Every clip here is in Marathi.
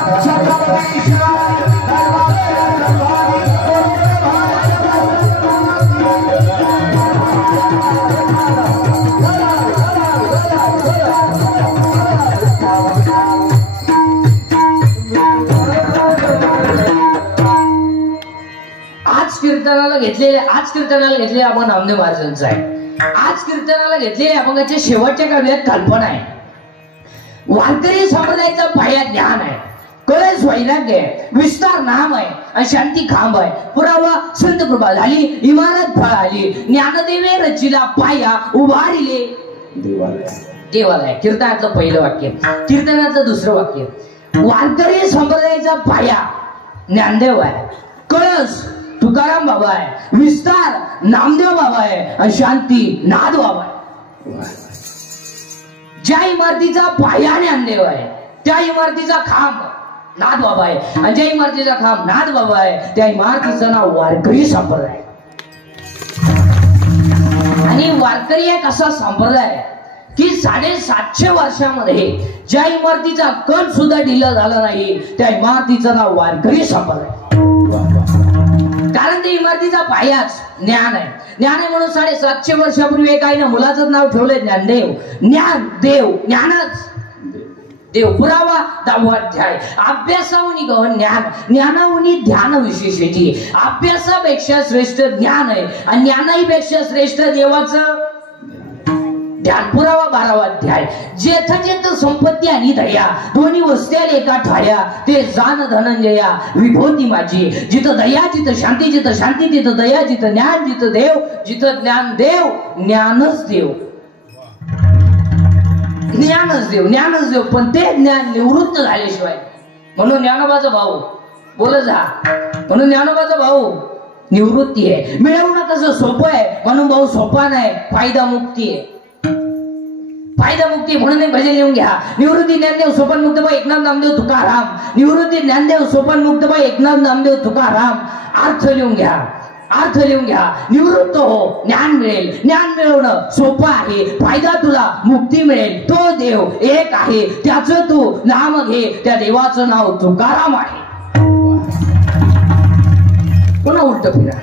आज कीर्तनाला घेतलेले आपण नामदेव महाराजांचं आहे. आज कीर्तनाला घेतलेले अभंगाच्या शेवटच्या काव्यात कल्पना आहे. वारकरी संप्रदायाचा पाया ज्ञान आहे, कळस वैराग्य आहे, विस्तार नाम आहे आणि शांती खांब आहे. पुरावा संत कृपा झाली, इमारत फळाली, ज्ञानदेवे रचिला पाया उभारिले देवालय. कीर्तनातलं पहिलं वाक्य. कीर्तनातलं दुसरं वाक्य. वारकरी संप्रदायाचा पाया ज्ञानदेव आहे, कळस तुकाराम बाबा आहे, विस्तार नामदेव बाबा आहे आणि शांती नाद बाबा आहे. ज्या इमारतीचा पाया ज्ञानदेव आहे त्या इमारतीचा खांब नाद बाबा आहे आणि ज्या इमारतीचा खांब नाद बाबा आहे त्या इमारतीचं नाव वारकरी संप्रदाय. आणि वारकरी एक असा संप्रदाय की 750 वर्षामध्ये ज्या इमारतीचा कण सुद्धा ढिला झाला नाही त्या इमारतीचं नाव वारकरी संप्रदाय. कारण त्या इमारतीचा पायाच ज्ञान आहे. ज्ञान आहे म्हणून 750 वर्षापूर्वी एक आईनं मुलाचं नाव ठेवलंय ज्ञानदेव. ज्ञान देव, ज्ञानच देव. पुरावा 10वा अध्याय. अभ्यासाहुनी गहन ज्ञान, ज्ञानाहुनी ध्यान विशेषेची. अभ्यासापेक्षा श्रेष्ठ ज्ञान आहे आणि ज्ञानापेक्षा श्रेष्ठ देवाचं ध्यान. पुरावा 12वा अध्याय. जेथ जेथ संपत्ती आणि दया दोन्ही वस्त्या एका ठाया ते जाण धनंजया विभूती माझी. जिथं दया जिथं शांती, जिथं शांती तिथं दया, जिथं ज्ञान जिथं देव, जिथं ज्ञान देव ज्ञानच देव. ज्ञानच देव, ज्ञानच देव. पण ते ज्ञान निवृत्त झाल्याशिवाय. म्हणून ज्ञानोबाचा भाऊ बोलत जा. म्हणून ज्ञानोबाचा भाऊ निवृत्ती आहे. मिळवणं कसं सोपं आहे म्हणून भाऊ सोपा नाही. फायदा मुक्ती आहे. फायदा मुक्ती म्हणून एक भजन लिहून घ्या. निवृत्ती ज्ञानदेव सोपन मुक्तबाई एकनाथ नामदेव तुकाराम. निवृत्ती ज्ञानदेव सोपन मुक्तबाई एकनाथ नामदेव तुकाराम. अर्थ लिहून घ्या, अर्थ लिहून घ्या. निवृत्त हो, ज्ञान मिळेल. ज्ञान मिळवणं सोपं आहे. फायदा तुला मुक्ती मिळेल. तो देव एक आहे, त्याचं तू नाम घे. त्या देवाचं नाव तुकाराम आहे. पुन्हा उलट फिरा,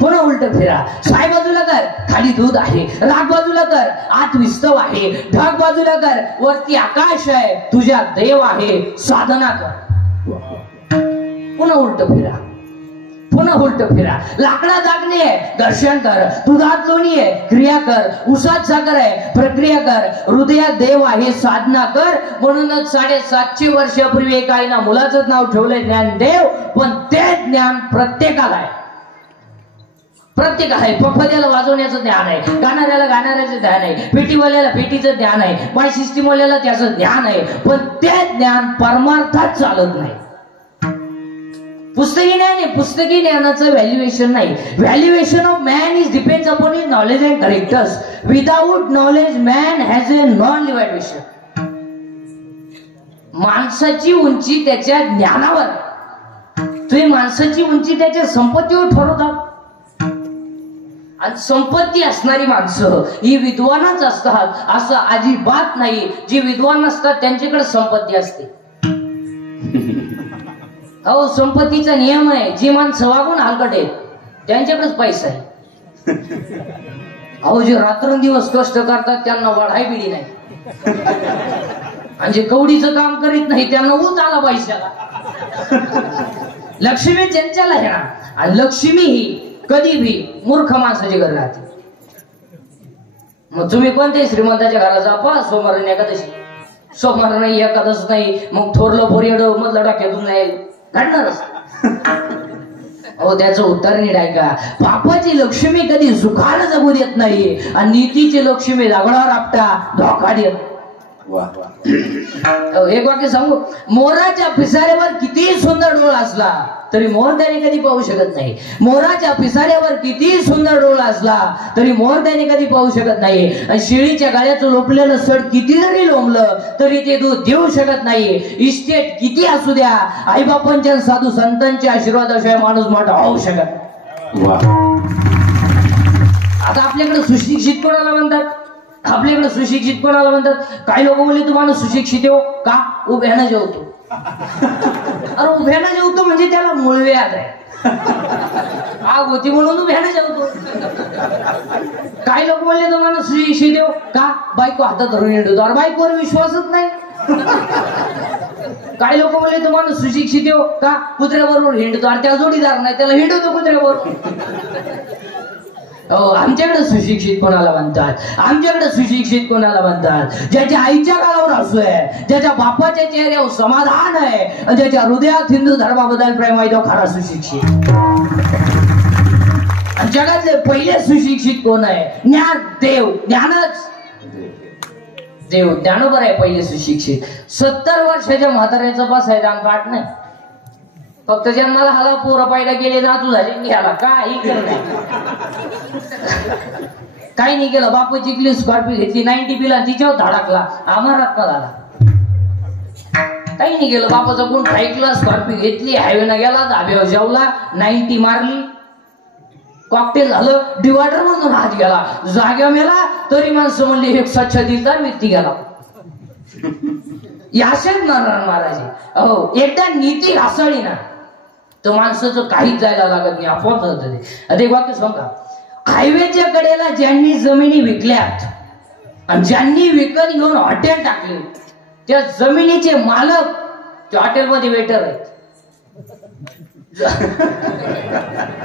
पुन्हा उलट फिरा. साय बाजूला कर, खाली दूध आहे. राग बाजूला कर, आत विस्तव आहे. ढग बाजूला कर, वरती आकाश आहे. तुझ्या देव आहे, साधना कर. पुन्हा उलट फिरा, पुन्हा उलट फिरा. लाकडा जागणे आहे, दर्शन कर. दुधात लोणी आहे, क्रिया कर. उसात साखर आहे, प्रक्रिया कर. हृदयात देव आहे, साधना कर. म्हणूनच 750 वर्षापूर्वी एका आईनं मुलाचं नाव ठेवलंय ज्ञानदेव. पण ते ज्ञान प्रत्येकाला आहे, प्रत्येक आहे. पफद्याला वाजवण्याचं ज्ञान आहे, गाणाऱ्याला गाणाऱ्याचं ज्ञान आहे, पेटीवाल्याला पेटीचं ज्ञान आहे, माय सिस्टीमवाल्याला त्याचं ज्ञान आहे. पण ते ज्ञान परमार्थात चालत नाही. पुस्तकी ज्ञान आहे, पुस्तकी ज्ञानाचं व्हॅल्युएशन नाही. Valuation of man is depends upon his knowledge and characters. Without knowledge man has a non valuation. माणसाची उंची त्याच्या ज्ञानावर. तुम्ही माणसाची उंची त्याच्या संपत्तीवर ठरवता. आणि संपत्ती असणारी माणसं ही विद्वानच असतात असं अजिबात नाही. जी विद्वान असतात त्यांच्याकडे संपत्ती असते. अहो, संपत्तीचा नियम आहे. जी माणसं वागून हलकट आहेत त्यांच्याकडेच पैसा आहे. अहो, जे रात्रंदिवस कष्ट करतात त्यांना वाढाय बिडी नाही. आणि जे कवडीचं काम करीत नाही त्यांना ऊत आला पैशाला. लक्ष्मी ज्यांच्याला येणार. आणि लक्ष्मी ही कधी भी मूर्ख माणसाच्या घरी राहते. मग तुम्ही कोणत्याही श्रीमंताच्या घरात जा, पहा सोमवार एकादशी. सोमवार नाही, एकादश नाही, मग थोरलं पोरियड मधलं टाक्यातून नाही घडणारच. अहो, त्याचं उत्तर नीट ऐका. पापाची लक्ष्मी कधी सुखाला जगू देत नाही आणि नीतीची लक्ष्मी दगडावर आपटा धोका देत. एक वाक्य सांगू. मोराच्या पिसाऱ्यावर किती सुंदर डोळा असला तरी मोर त्याने कधी पाहू शकत नाही. मोराच्या पिसाऱ्यावर किती सुंदर डोळा असला तरी मोर त्याने कधी पाहू शकत नाही. आणि शेळीच्या गाड्याचं लोपलेलं सड किती जरी लोंबलं तरी ते दूध देऊ शकत नाही. इस्टेट किती असू द्या, आईबापांच्या साधू संतांच्या आशीर्वादाशिवाय माणूस मोठा होऊ शकत. आता आपल्याकडे सुशिक्षित कोणाला म्हणतात? आपल्याकडे सुशिक्षित कोणाला म्हणतात? काही लोक बोलले तुम्हाला सुशिक्षित हो का? उभ्यानं जेवतो. अरे उभ्यानं जेवतो म्हणजे त्याला मूळव्याध आहे. आग होती म्हणून उभ्यानं जेवतो. काही लोक बोलले तुम्हाला सुशिक्षित हो का? बायको हातात धरून येतो. अरे बायकोवर विश्वासच नाही. काही लोक बोलले तुम्हाला सुशिक्षित हो का? कुत्र्याबरोबर हिंडतो. अरे त्याला जोडीदार नाही, त्याला हिंडतो कुत्र्याबरोबर. हो, आमच्याकडे सुशिक्षित कोणाला म्हणतात? आमच्याकडे सुशिक्षित कोणाला म्हणतात? ज्याच्या आईच्या गालावर हसू आहे, ज्याच्या बापाच्या चेहऱ्यावर समाधान आहे, आणि ज्याच्या हृदयात हिंदू धर्माबद्दल प्रेम आहे, तो खरा सुशिक्षित. जगातले पहिले सुशिक्षित कोण आहे? ज्ञान देव. ज्ञानच देव. ज्ञानोबर आहे पहिले सुशिक्षित. 70 वर्षाच्या म्हाताऱ्याचं बसायचं आणि पाठ नाही. फक्त जन्माला हाला पोरं पाहिला गेले नातू झाले घ्याला काही केलं नाही. काही नाही केलं. बापू जिंकली, स्कॉर्पिओ घेतली, 90 पिला, तिच्यावर धडकला, अमरात झाला. काही नाही केलं. बापाचा कोण ऐकला, स्कॉर्पिओ घेतली, हायवेला गेला, धाब्यावर जेवला, 90 मारली, कॉकटेल झालं, डिवायडर मधून हात गेला, जाग्या मेला, तरी माणसं म्हणली एक स्वच्छ दिलदार व्यक्ती गेला. याशेच मारणार महाराज. हो, एकदा नीती घासळली ना तर माणसाचं काहीच जायला लागत नाही, आपोआप होतं ते. एक वाक्य सांगा. हायवेच्या कडेला ज्यांनी जमिनी विकल्यात आणि ज्यांनी विकत घेऊन हॉटेल टाकले, त्या जमिनीचे मालक त्या हॉटेलमध्ये वेटर आहेत.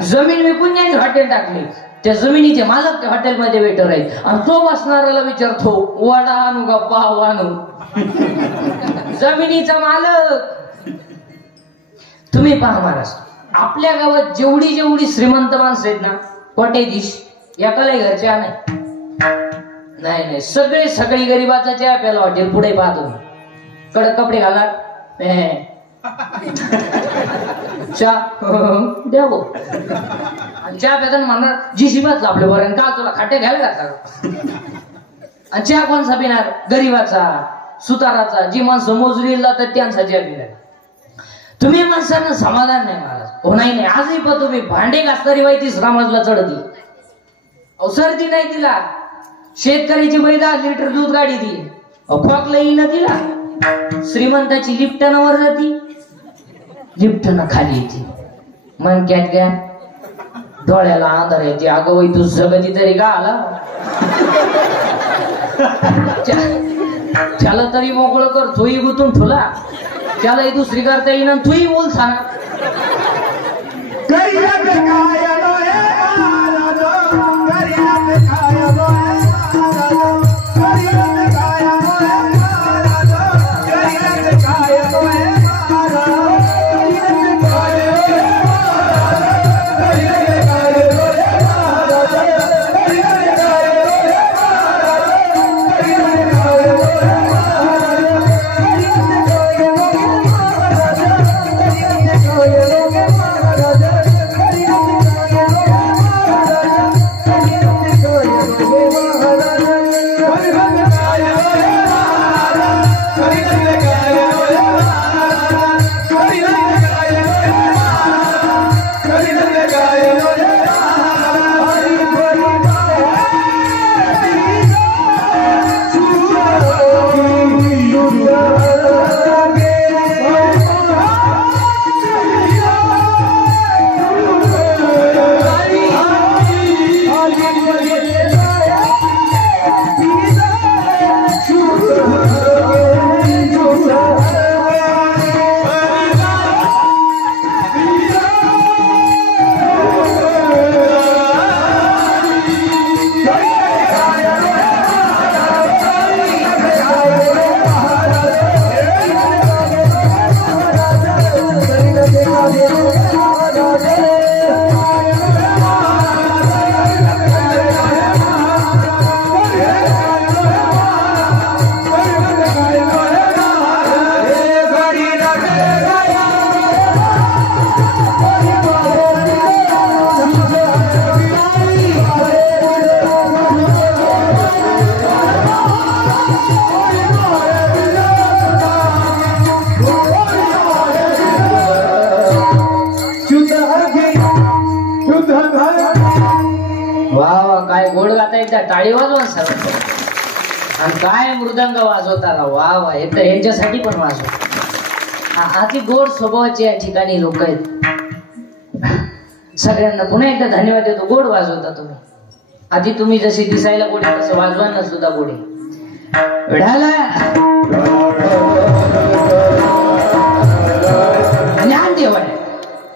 जमीन विकून ज्यांनी हॉटेल टाकली, त्या जमिनीचे मालक त्या हॉटेलमध्ये वेटर आहेत. आणि तो बसणाऱ्याला विचारतो, वडा आणू का पाव आणू? जमिनीचा मालक. तुम्ही पहा महाराज, आपल्या गावात जेवढी जेवढी श्रीमंत माणसं आहेत ना, कोट्याधीश, एकाला घरच्या नाही, सगळे सगळी गरीबाचा चहा प्याला हॉटेल पुढे पाहतो. कडक कपडे घाला, चहा द्या भाऊ. चहा प्याताना म्हणणार जीशिबाच आपल्या बरं का तुला खाटे घ्यायला घातला. आणि चहा कोणचा पिणार? गरीबाचा, सुताराचा. जी माणसं मोजरीला तर त्यांचा चहा पिणार. तुम्ही माणसांना समाधान नाही महाराज. हो नाही, आजही पण तुम्ही भांडे घासणारी बाई 3रा मजला चढती, सर्दी नाही तिला. शेतकऱ्याची बाई 10 लिटर दूध गाडी ती, खोकलंही ना तिला. श्रीमंताची लिफ्टनं वर जाती, लिफ्टनं खाली येते. मनक्यात घ्या, डोळ्याला अंधार येते. अगं बाई तू जगती तरी का आला? त्याला तरी मोकळं कर, तोही गुतून ठुला, त्यालाही दुसरी करता येईन, तूही बोल सांग. वा वा, काय गोड गाता. एकदा टाळी वाजवा सर. आणि काय मृदंग वाजवताना, वा वा, एक तर यांच्यासाठी पण वाजव. अति गोड स्वभावाचे या ठिकाणी लोक आहेत. सगळ्यांना पुन्हा एकदा धन्यवाद देतो. गोड वाजवता तुम्ही. आधी तुम्ही जशी दिसायला गोडे तसं वाजवायला सुद्धा गोडे. ज्ञान देव आहे,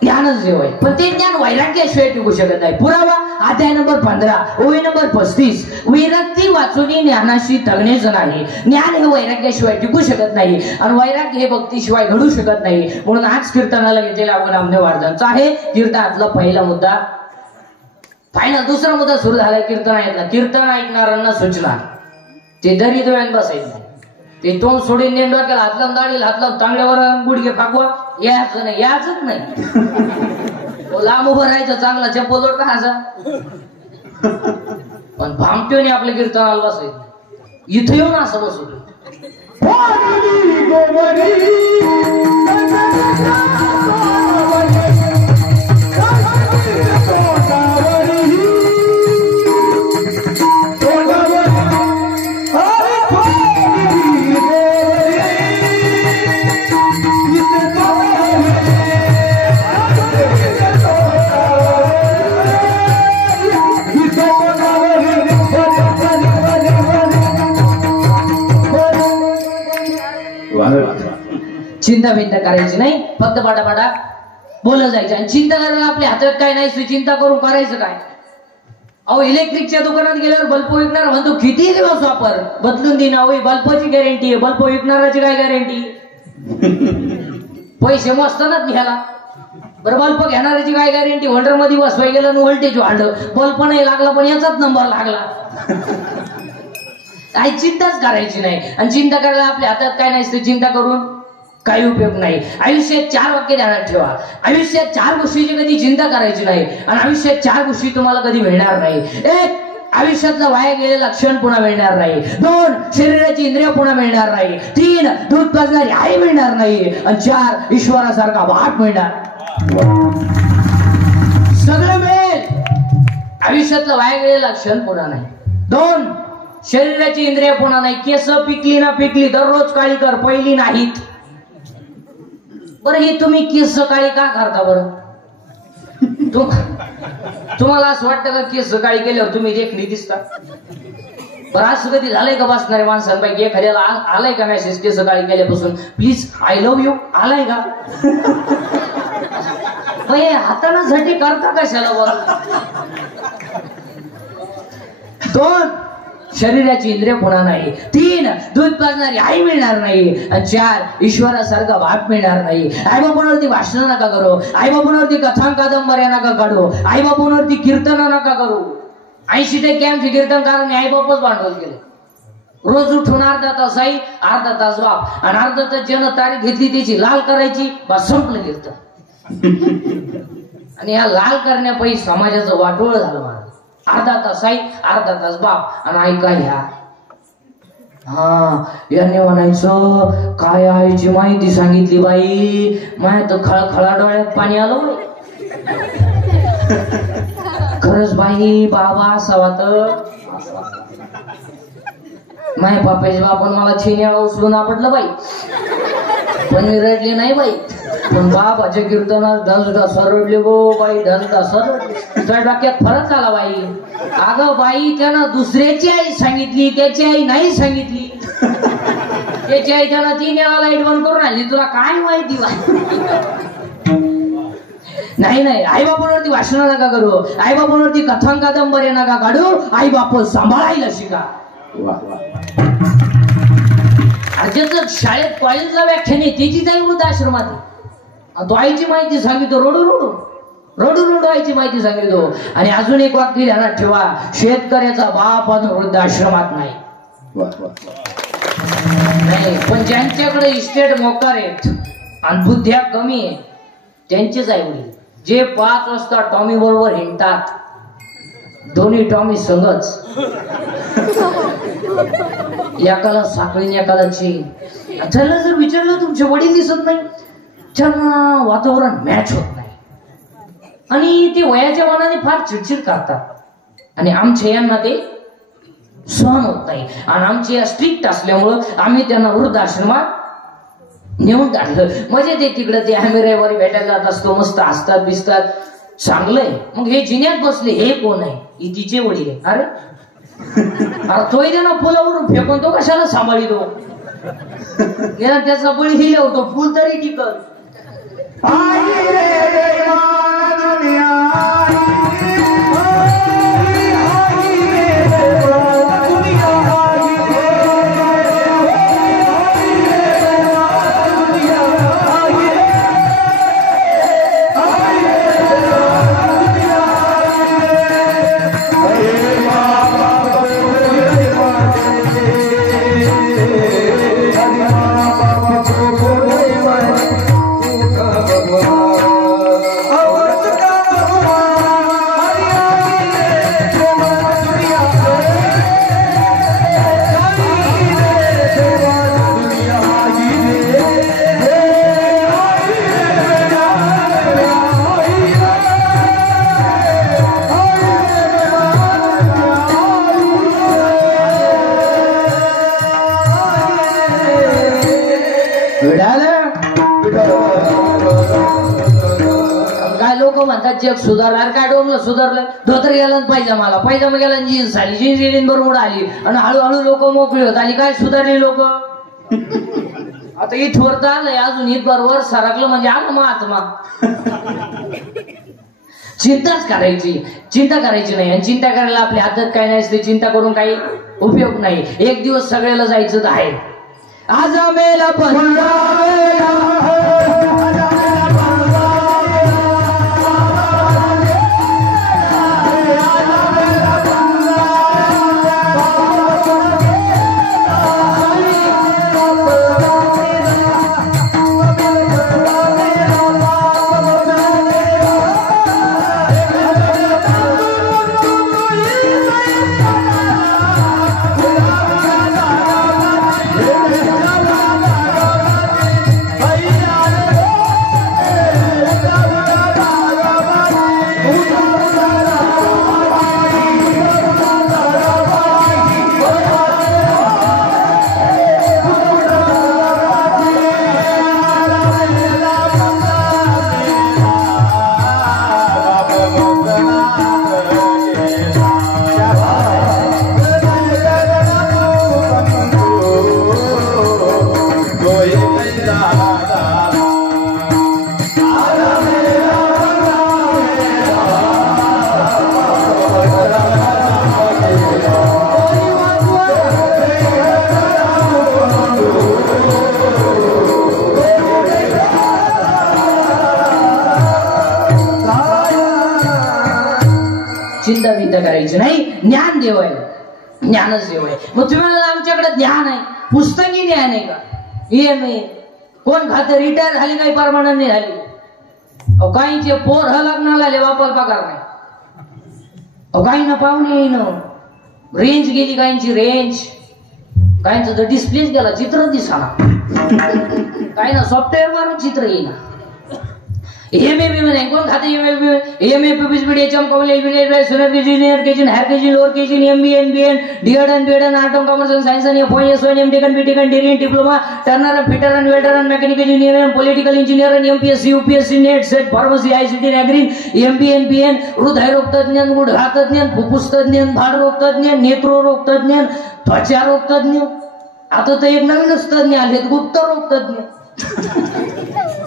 ज्ञानच देव आहे, पण ते ज्ञान वैराग्याशिवाय टिकू शकत नाही. पुरावा अध्याय नंबर 15 ओळी नंबर 35. विरक्ती वाचून ज्ञानाशी तगणेच नाही. ज्ञान हे वैराग्याशिवाय टिकू शकत नाही आणि वैराग्य हे भक्तीशिवाय घडू शकत नाही. म्हणून आज कीर्तनाला घेतलेला आपण नामदेव महाराजांचा आहे. कीर्तनातला पहिला मुद्दा फायनल. दुसरा मुद्दा सुरू झालाय कीर्तन ऐकला. कीर्तन ऐकणाऱ्यांना सूचना, ते दरी डोळ्यात बसायचं नाही. ते तोंड सोडून नेंडवा केला, हातलाम दाढी हातलाम चांगल्यावर गुडघे फाकवा, यायचं नाही, यायचंच नाही. लांब उभं राहायचं, चांगला चप्पल जोड का पण भामट्योने आपल्या कीर्तनाला बसायचं. इथं येऊन असं बसवतो. चिंता बिंता करायची नाही, फक्त पाटापाटा बोलत जायचं. आणि चिंता करायला आपल्या हातात काय नाही, चिंता करून करायचं काय. अहो इलेक्ट्रिकच्या दुकानात गेल्यावर बल्ब विकणार म्हणतो किती दिवस वापर, बदलून देईन. अहो बल्बची गॅरंटी आहे, बल्ब विकणाराची काय गॅरंटी. पैसे मस्तानाच घ्यायला. बरं बल्ब घेणाऱ्याची काय गॅरंटी. होल्डर मध्ये बसवाय गेलं आणि व्होल्टेज वाढलं, बल्ब नाही लागला पण याचाच नंबर लागला. काही चिंताच करायची नाही. आणि चिंता करायला आपल्या हातात काय नाही, चिंता करून काही उपयोग नाही. आयुष्यात 4 वाक्य ध्यानात ठेवा. आयुष्यात 4 गोष्टीची कधी चिंता करायची नाही आणि आयुष्यात 4 गोष्टी तुम्हाला कधी मिळणार नाही. 1. आयुष्यातला वाया गेलेला क्षण पुन्हा मिळणार नाही. 2. शरीराची इंद्रिय पुन्हा मिळणार नाही. 3. दूध पाजणारी आई मिळणार नाही. आणि 4. ईश्वरासारखा बाप मिळणार. सगळं मिळेल, आयुष्यातला वाया गेलेला क्षण पुन्हा नाही. 2. शरीराची इंद्रिय पुन्हा नाही. केस पिकली ना पिकली दररोज काळी कर, पहिली नाहीत. बरं हे तुम्ही केस सकाळी का करता बरं. तुम्हाला असं वाटतं का केस सकाळी केल्यावर तुम्ही देखणी दिसता. बरं असं कधी झालंय का बसणारे माणसांपैकी एखाद्याला आलाय का मेसेज केस सकाळी केल्यापासून प्लीज आय लव्ह यू आलाय का. हाताना झटी करता कशाला बरं. 2. शरीराची इंद्रिय पुन्हा नाही. 3. दूध पाजणारी आई मिळणार नाही. आणि 4. ईश्वरासारखा बाप मिळणार नाही. आई बापांवरती भाषण नका करू, आई बापांवरती कथा कादंबऱ्या नका काढू, आई बापांवरती कीर्तन नका करू. 80% आमचे कीर्तनकारांनी आई बापच भांडवल केले. रोज उठून अर्धा तास आई, अर्धा तास बाप, आणि अर्धा तास ज्यानं तारीख घेतली त्याची लाल करायची, बस संपलं कीर्तन. आणि या लाल करण्यापायी समाजाचं वाटोळ झालं मला. अर्धा तास आई, अर्धा तास बाप, आणि ऐका ह्या याने म्हणायचं काय आईची माहिती सांगितली बाई, माझ्या तर खळखळा डोळ्यात पाणी आलं बाई. खरंच बाई बाबा असावा तर. माझ्या बापाचे बापन मला छिन्याला उचलून आपटलं बाई, पण मी रडले नाही बाई. पण बाबाच्या कीर्तनात ढस रडले गो बाई, ढस रडले. तुझ्या डोक्यात फरक झाला बाई. अगं बाई त्यानं दुसऱ्याची आई सांगितली, त्याची आई नाही सांगितली. त्याची आई त्यानं 3 वेळा लाईट बंद करून आली, तुला काय माहिती बाई. नाही नाही, आई बापांवरती भाषण नका करू, आई बापांवरती कथा कादंबऱ्या नका काढू, आई बाप सांभाळायला शिका. ज्याचं शाळेत कॉलेजला व्याख्यान आहे त्याची जाई वृद्धाश्रमात, तो आईची माहिती सांगितो, रडू रडू रडू रडू आईची माहिती सांगितो. आणि अजून एक वाक्य ध्यानात ठेवा, शेतकऱ्याचा बाप आणि वृद्धाश्रमात नाही. पण ज्यांच्याकडे इस्टेट मोकार आहेत आणि बुद्ध्या कमी आहे त्यांचेच आई वडील, जे 5 वाजता टॉमी बरोबर हिंडतात, दोन्ही टॉमी संगच, एकाला साखळी एकाला चेन. त्याला जर विचारलं तुमचे वडील दिसत नाही, त्यांना वातावरण मॅच होत नाही आणि ते वयाच्या मानाने फार चिडचिड करतात. आणि आमच्या यांना ते सहन होत नाही. आणि आमची स्ट्रिक्ट असल्यामुळं आम्ही त्यांना वृद्धाश्रमात नेऊन टाकलं. म्हणजे ते तिकडे ते आम्ही रविवारी भेटायला जात असतो, मस्त हसतात बिसतात, चांगलंय. मग हे जिन्यात बसले, हे कोण आहे? ही तिचे वडील आहे. अरे तोही त्यांना फुलावरून फेकून तो कशाला सांभाळितो? याला त्याचा बळी हिले होतो, फुल तरी टिकत. जग सुधारणार काय? डोंगलं सुधारलं, धोतर गेला पाहिजे, मला पायजामा गेला, जीन्स आली, जीन्स गेली बरोबर आली, आणि हळूहळू लोक मोकळी होत आली. काय सुधारली लोक? आता इथवर तर आलंय, अजून इथवर सरकलं म्हणजे आलं महात्मा. चिंताच करायची, चिंता करायची नाही. आणि चिंता करायला आपल्या हातात काय नाही असते, चिंता करून काही उपयोग नाही. एक दिवस सगळ्याला जायचं तर आहे. आज आमेला चिंता बिंता करायची नाही. ज्ञान देव आहे, ज्ञानच देव आहे. मग तुम्ही म्हणाला आमच्याकडे ज्ञान आहे, पुस्तकी ज्ञान आहे का? हे कोण खातं? रिटायर झाली काही परमानंट नाही झाली. काहींचे पोर लग्नाला आले, बापाला पगार नाही. काही ना पाहुणे येईन, रेंज गेली काहींची, रेंज काहींचं तर डिस्प्लेच गेला, चित्र दिसाना. काही ना सॉफ्टवेअर मारून चित्र येईना. एमएबी म्हणे कोण खाते? MAP BHM common engineer, senior engineer, KG, higher KG, lower KG, MBA, NBN, DEd, BEd, art and commerce and science, आणि एफओएसओ, एमटेकन, बीटेकन, degree, diploma, turner, fitter and welder, and mechanical engineer, political engineer, MPSC, UPSC, NET, SET, pharmacy, ICT, agri, MB, NPN, हृदयरोग तज्ञ, गुडघा तज्ञ, फुफ्फुस तज्ञ, भाडरोग तज्ञ, नेत्ररोग तज्ञ, त्वचा रोग तज्ञ. आता तर एक नवीनच तज्ञ आले, गुप्त रोग तज्ञ,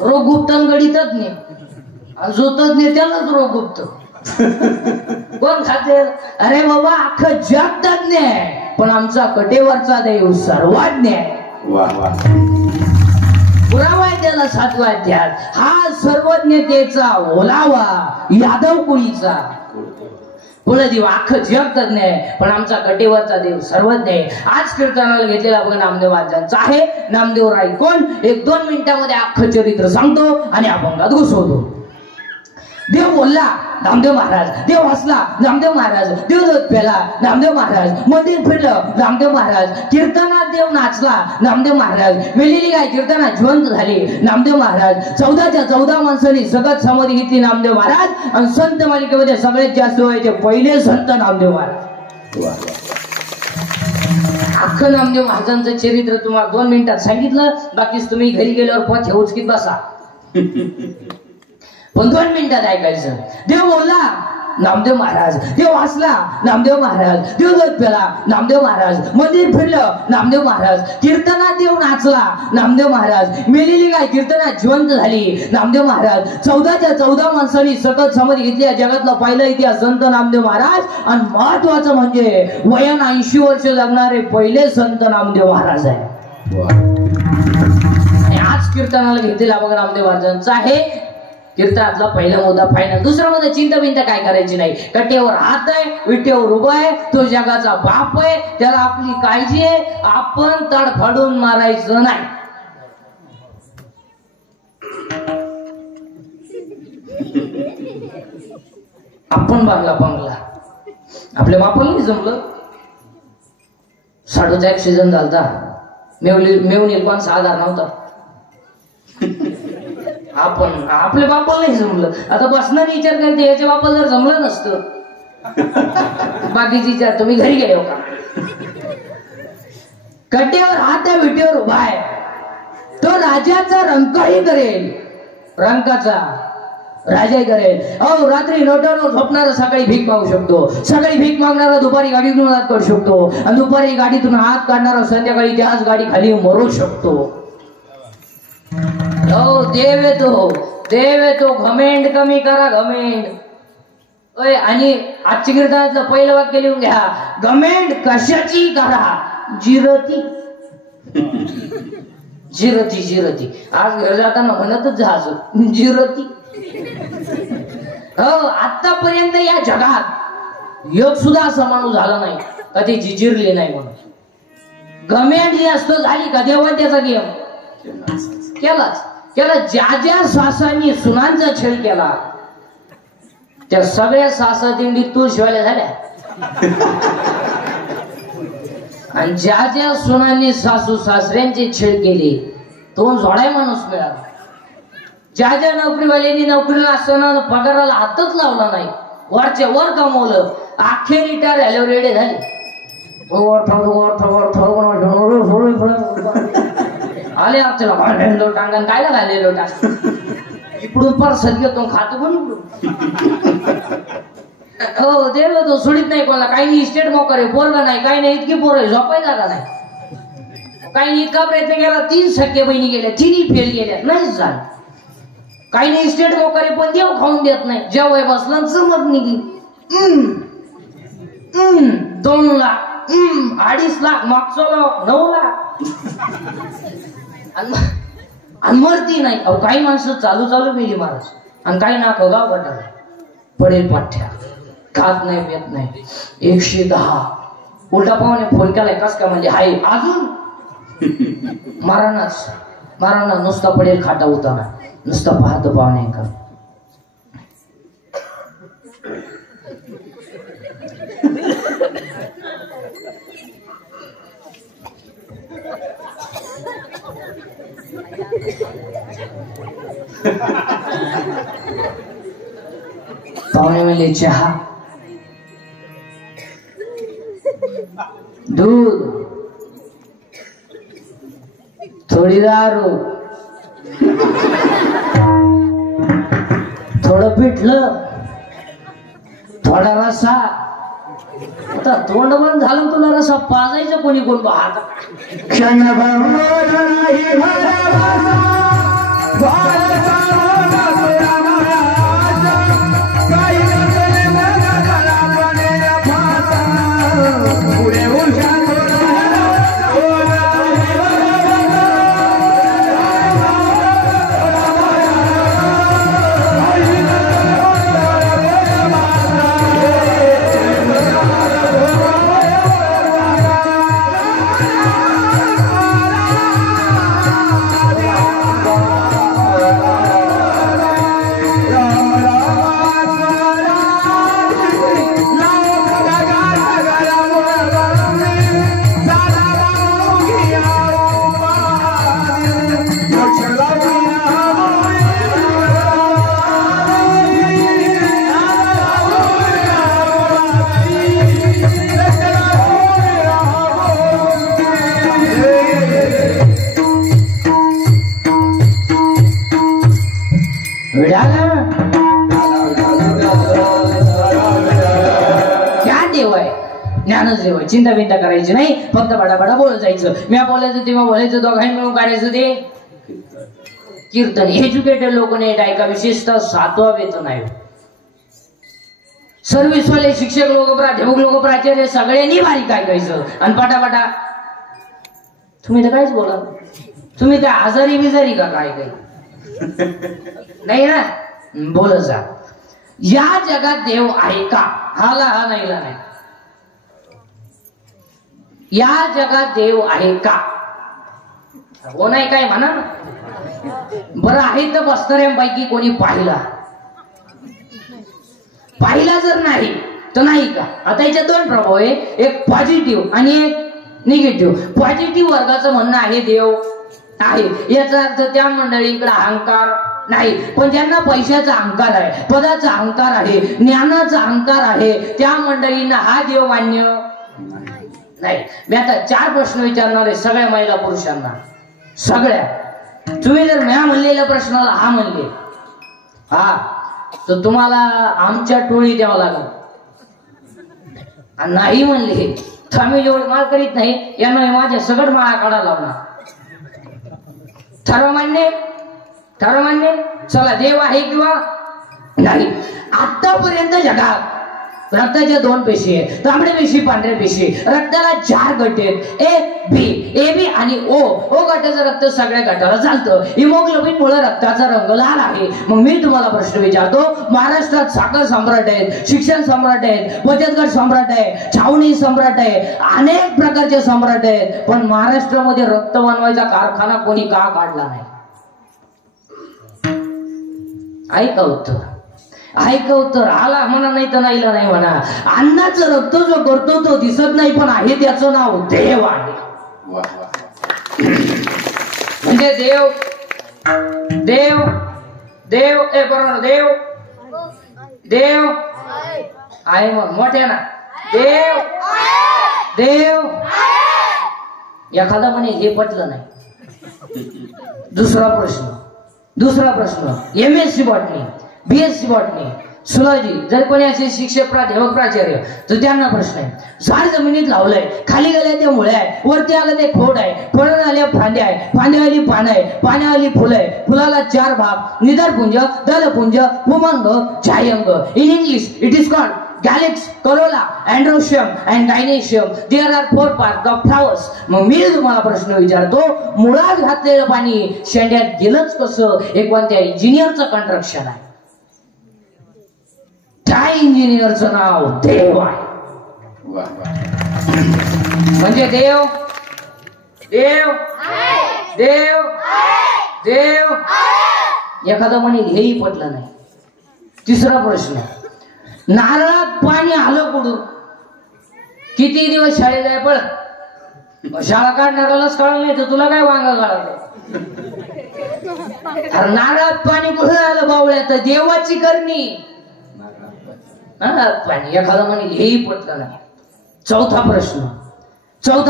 रोग गुप्तंगडी तज्ञ. जो तज्ञ त्यालाच रोग गुप्त. कोण खाते? अरे बाबा अख्खं जग तज्ञ आहे, पण आमचा कटेवरचा देव सर्वज्ञ आहे. पुरावा आहे त्याला 7व्या अध्यायात. हा सर्वज्ञतेचा ओलावा यादव कुळीचा कुलदेव, अख्खं जग तज्ञ आहे, पण आमचा कटेवरचा देव सर्वज्ञ आहे. आज कीर्तनाला घेतलेला बघा नामदेव महाराजांचा आहे. नामदेव राय कोण? 1-2 मिनिटांमध्ये अख्खं चरित्र सांगतो आणि अभंगात घुसवतो. देव बोलला, नामदेव महाराज. देव हसला, नामदेव महाराज. देव दूध प्याला, नामदेव महाराज. मंदिर फिरलं, नामदेव महाराज. कीर्तनात देव नाचला, नामदेव महाराज. मेलेली गाय कीर्तनात जिवंत झाली, नामदेव महाराज. 14च्या 14 माणसांनी सगळं समाधी घेतली, नामदेव महाराज. आणि संत मालिकेमध्ये सगळ्यात जास्त व्हायचे पहिले संत नामदेव महाराज. अख्खं नामदेव महाराजांचं चरित्र तुम्हाला 2 मिनिटात सांगितलं, बाकीच तुम्ही घरी गेल्यावर पोत हे उचकीत बसा. पण 2 मिनिटात ऐकायचं. देव बोलला नामदेव महाराज, देव वाचला नामदेव महाराज, देव दूध प्याला नामदेव महाराज, मंदिर फिरलं नामदेव महाराज, कीर्तनात देव नाचला नामदेव महाराज, मेलेली गाय कीर्तनात जिवंत झाली नामदेव महाराज, 14च्या 14 माणसांनी सतत समाधी घेतली. जगातला पहिला इतिहास संत नामदेव महाराज. आणि महत्वाचं म्हणजे वयान 80 वर्ष जगणारे पहिले संत नामदेव महाराज आहे. आणि आज कीर्तनाला घेतलेला बघा नामदेव महाराजांचा आहे कीर्तनातला पहिला मुद्दा फायनल. दुसरा मुद्दा चिंता बिंता काय करायची नाही. कट्ट्यावर हात आहे, विट्यावर उभा आहे, तो जगाचा बाप आहे, त्याला आपली काळजी आहे. आपण तडफडून मारायचं नाही. आपण बांगला बांगला आपल्या बापाला नाही जमलं. 60चा ऍक्सिडेंट झालता, मेवून एक पण आधार नव्हता. आपण आपल्या बापाला नाही जमलं. आता बसणारी विचार करते याच्या बापाला जर जमलं नसतं, बाकीची विचार तुम्ही घरी गेले हो का. कट्ट्यावर हात आहे, विटेवर उभा आहे, तो राजाचा रंकाही करेल, रंकाचा राजाही करेल. अहो रात्री नोटावर झोपणारा सकाळी भीक मागू शकतो, सकाळी भीक मागणारा दुपारी गाडीतून हात काढू शकतो, आणि दुपारी गाडीतून हात काढणारा संध्याकाळी त्याच गाडी खाली मरू शकतो. हो देव येतो, घमेंड कमी करा, घमेंड. आणि आजची कीर्तनाचं पहिलं वाक्य लिहून घ्या, घमेंड कशाची करा, जिरती. जिरती जिरती आज घर जाताना म्हणतच जा जिरती. हो आतापर्यंत या जगात योग सुद्धा असा माणूस झाला नाही का ते जिरले नाही म्हणून. घमेंड जास्त झाली का देवा त्याचा गेम केलाच. ज्या सासांनी सुनांचा छळ केला त्या सगळ्या सासा दिंडी तू शिवायला झाल्या. आणि ज्या सुनांनी सासू सासऱ्यांचे छळ केले तो जोडाय माणूस मिळाला. ज्या नोकरीवाल्यांनी नोकरीला असताना पगाराला हातच लावला नाही, वरच्या वर कमवलं, अखेर रिटायर झाल्यावर रेडे झाले. आले आपल्याला टांगण काय घालेलो टाक इकडून परसत घेतो खातो पण हो देव तो सोडित नाही कोणाला. काही नाही इस्टेट मोकर आहे, पोरगा नाही, काही नाही, इतकी पोरं झोपाय जागा नाही. काही इतका प्रयत्न केला, 3 सख्या बहिणी गेल्या, 3ही फेल गेल्या, नाहीच झालं. काही नाही इस्टेट मोकर आहे पण देव खाऊन देत नाही. जेव्हा बसला चमक निघली, 2 लाख, 2.5 लाख, मागचं 9 लाख आणि मरती नाही. अहो काही माणसं चालू मेली महाराज, आणि काही नाक गाव गटार पडेल पाठ्या, खात नाही पेत नाही. 110 उलटा पाहुणे फोन केलाय कस का म्हणजे हाय अजून माराना नुसता पडेल खाटा उताना, नुसता पाहतो पाहुणे का. पाहुणे म्हणले चहा, दूध, थोडी दारू, थोडं पिठलं, थोडा रसा. आता तोंड बंद झालं तुला रसा पाजायचं कोणी कोण पाहत. क्या देव आहे? ज्ञानच देव आहे. चिंता बिंता करायची नाही, फक्त बडाबडा बोलत जायचं. मी बोलायचं तेव्हा बोलायचं, दोघांनी मिळून काढायचं ते कीर्तन. एज्युकेटेड लोक नाही ऐका, विशेषतः 7वा वेतन आहे. सर्व्हिसवाले शिक्षक लोक, प्राध्यापक लोक, प्राचार्य सगळ्यांनी बारीक ऐकायचं आणि पटापटा. तुम्ही तर काहीच बोला, तुम्ही त्या आजारी बिजारी का काय काही नाही ना, बोलत जा. या जगात देव आहे का? हाला हा नाहीला नाही. या जगात देव आहे का? हो नाही काय म्हणा. बरं आहे तर बसणाऱ्यांपैकी कोणी पाहिला जर नाही तर नाही का? आता याच्यात 2 प्रभाव आहे, एक पॉझिटिव्ह आणि एक निगेटिव्ह. पॉझिटिव्ह वर्गाचं म्हणणं आहे देव आहे, याचा अर्थ त्या मंडळींकडे अहंकार नाही. पण ज्यांना पैशाचा अहंकार आहे, पदाचा अहंकार आहे, ज्ञानाचा अहंकार आहे, त्या मंडळींना हा देव मान्य नाही. मी आता 4 प्रश्न विचारणार आहे सगळ्या महिला पुरुषांना, सगळ्या. तुम्ही जर म्या म्हणलेल्या प्रश्नाला हा म्हणले हा, तर तुम्हाला आमच्या टोळी द्यावं लागेल. नाही म्हणले तर आम्ही जेवढ माळ करीत नाही, यांना माझ्या सगळ माळा काढा लावणार. ठरव मान्य? ठरव मान्य? चला, देव आहे किंवा नाही? आतापर्यंत जगात रक्ताच्या 2 पेशी आहे, तांबड्या पेशी, पांढऱ्या पेशी. रक्ताला 4 गट आहेत, ए बी आणि ओ. ओ गटाचं रक्त सगळ्या गटाला चालतं. हिमोग्लोबिन मुळे रक्ताचा रंग लाल आहे. मग मी तुम्हाला प्रश्न विचारतो, महाराष्ट्रात साखर सम्राट आहेत, शिक्षण सम्राट आहेत, बचत गट सम्राट आहे, छावणी सम्राट आहे, अनेक प्रकारचे सम्राट आहेत, पण महाराष्ट्रामध्ये रक्त बनवायचा कारखाना कोणी का काढला नाही? ऐका उत्तर, ऐका उत्तर. आला म्हणा नाही तर नाहीला नाही म्हणा. अन्नाचं रक्त जो करतो तो दिसत नाही, पण आहे त्याचं नाव देव आहे. म्हणजे देव देव देव ए बरोबर, देव देव आहे. मग मोठ्या ना, देव देव. एखादा म्हणे हे पटलं नाही. दुसरा प्रश्न MSc बॉटनी, BSc बॉटनी, सुलॉजी, जर कोणी असे शिक्षक, प्राध्यापक, प्राचार्य, तर त्यांना प्रश्न आहे. झाड जमिनीत लावलंय, खाली गेले ते मुळे आहे, वरती आलं ते खोड आहे, खोडाला आल्या फांद्या आहे, फांद्यावाली पानं आहे, पाण्यावाली फुलं आहे, फुलाला 4 भाग, निदरपुंज, दलपुंज, पुमंग, छायांग. In English it is called calyx, corolla, androecium and gynoecium. There are 4 part of flowers. मग मी तुम्हाला प्रश्न विचारतो, मुळात घातलेलं पाणी शेंड्यात गेलंच कसं? हे कोणत्या इंजिनियरचं कंस्ट्रक्शन आहे? त्या इंजिनियरचं नाव देव आहे. म्हणजे देव देव देव देव. एखादा म्हणेल हेही पटलं नाही. तिसरा प्रश्न, नारळात पाणी आलं कुठून? किती दिवस शाळेत आहे पण शाळा काढणारालाच कळलं नाही, तर तुला काय वांगा काढायचं? नारळात पाणी कुठं आलं बावळ्या? तर देवाची करणी. पाणी. एखादा म्हणेल हेही पटलं नाही. चौथा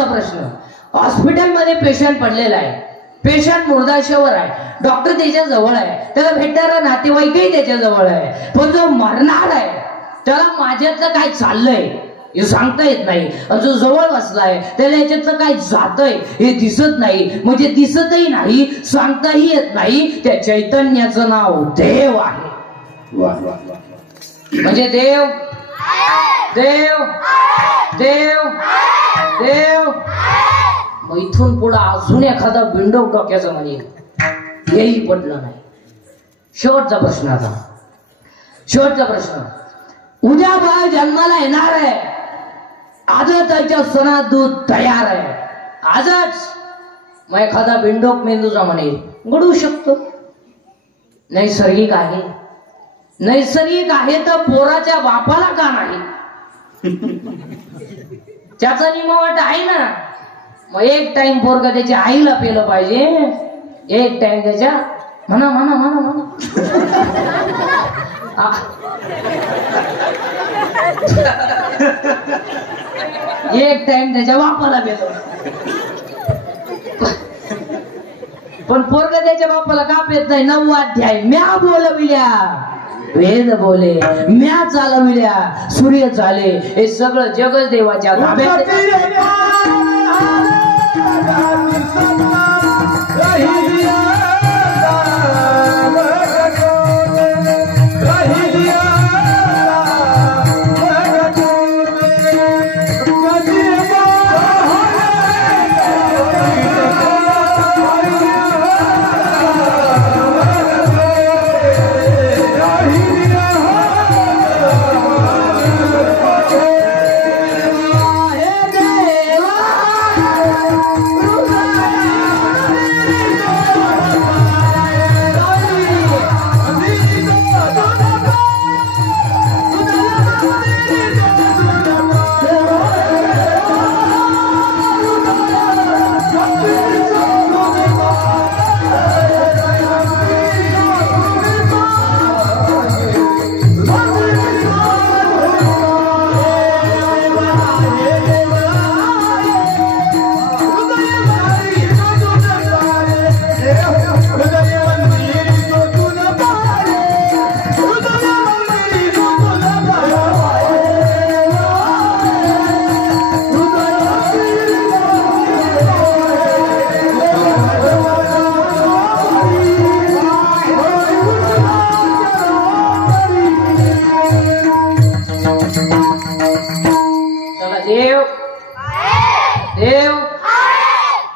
प्रश्न, हॉस्पिटलमध्ये पेशंट पडलेला आहे, पेशंट मुर्दाशेवर आहे, डॉक्टर त्याच्या जवळ आहे, त्याला भेटणारा नातेवाईकही त्याच्या जवळ आहे, पण जो मरणार आहे त्याला माझ्यातलं काय चाललंय हे सांगता येत नाही. जो जवळ बसलाय त्याला याच्यातलं काय जातंय हे दिसत नाही. म्हणजे दिसतही नाही, सांगताही येत नाही. त्या चैतन्याचं नाव देव आहे. म्हणजे देव देव देव देव. मग इथून पुढे अजून एखादा विंडो डोक्याचा म्हणेल हेही पटलं नाही. शेवटचा प्रश्न, उद्या बाळ जन्माला येणार आहे, आजच त्याच्या सणात दूध तयार आहे, आजच. मग एखादा बिंडोक मेंदूचा म्हणेल घडू शकतो. नैसर्गिक आहे तर पोराच्या बापाला का नाही? त्याचा निमवाट आहे ना. मग एक टाइम पोरगा त्याच्या आईला पेलं पाहिजे, एक टाइम त्याच्या म्हणा एक टाइम त्याच्या बापाला पेलं. पण पोरग त्याच्या बापाला काप येत नाही. 9 अध्याय म्या बोलविल्या, वेद बोले म्या चालविल्या, सूर्य चाले, हे सगळं जगच देवाच्या ताब्यात. देव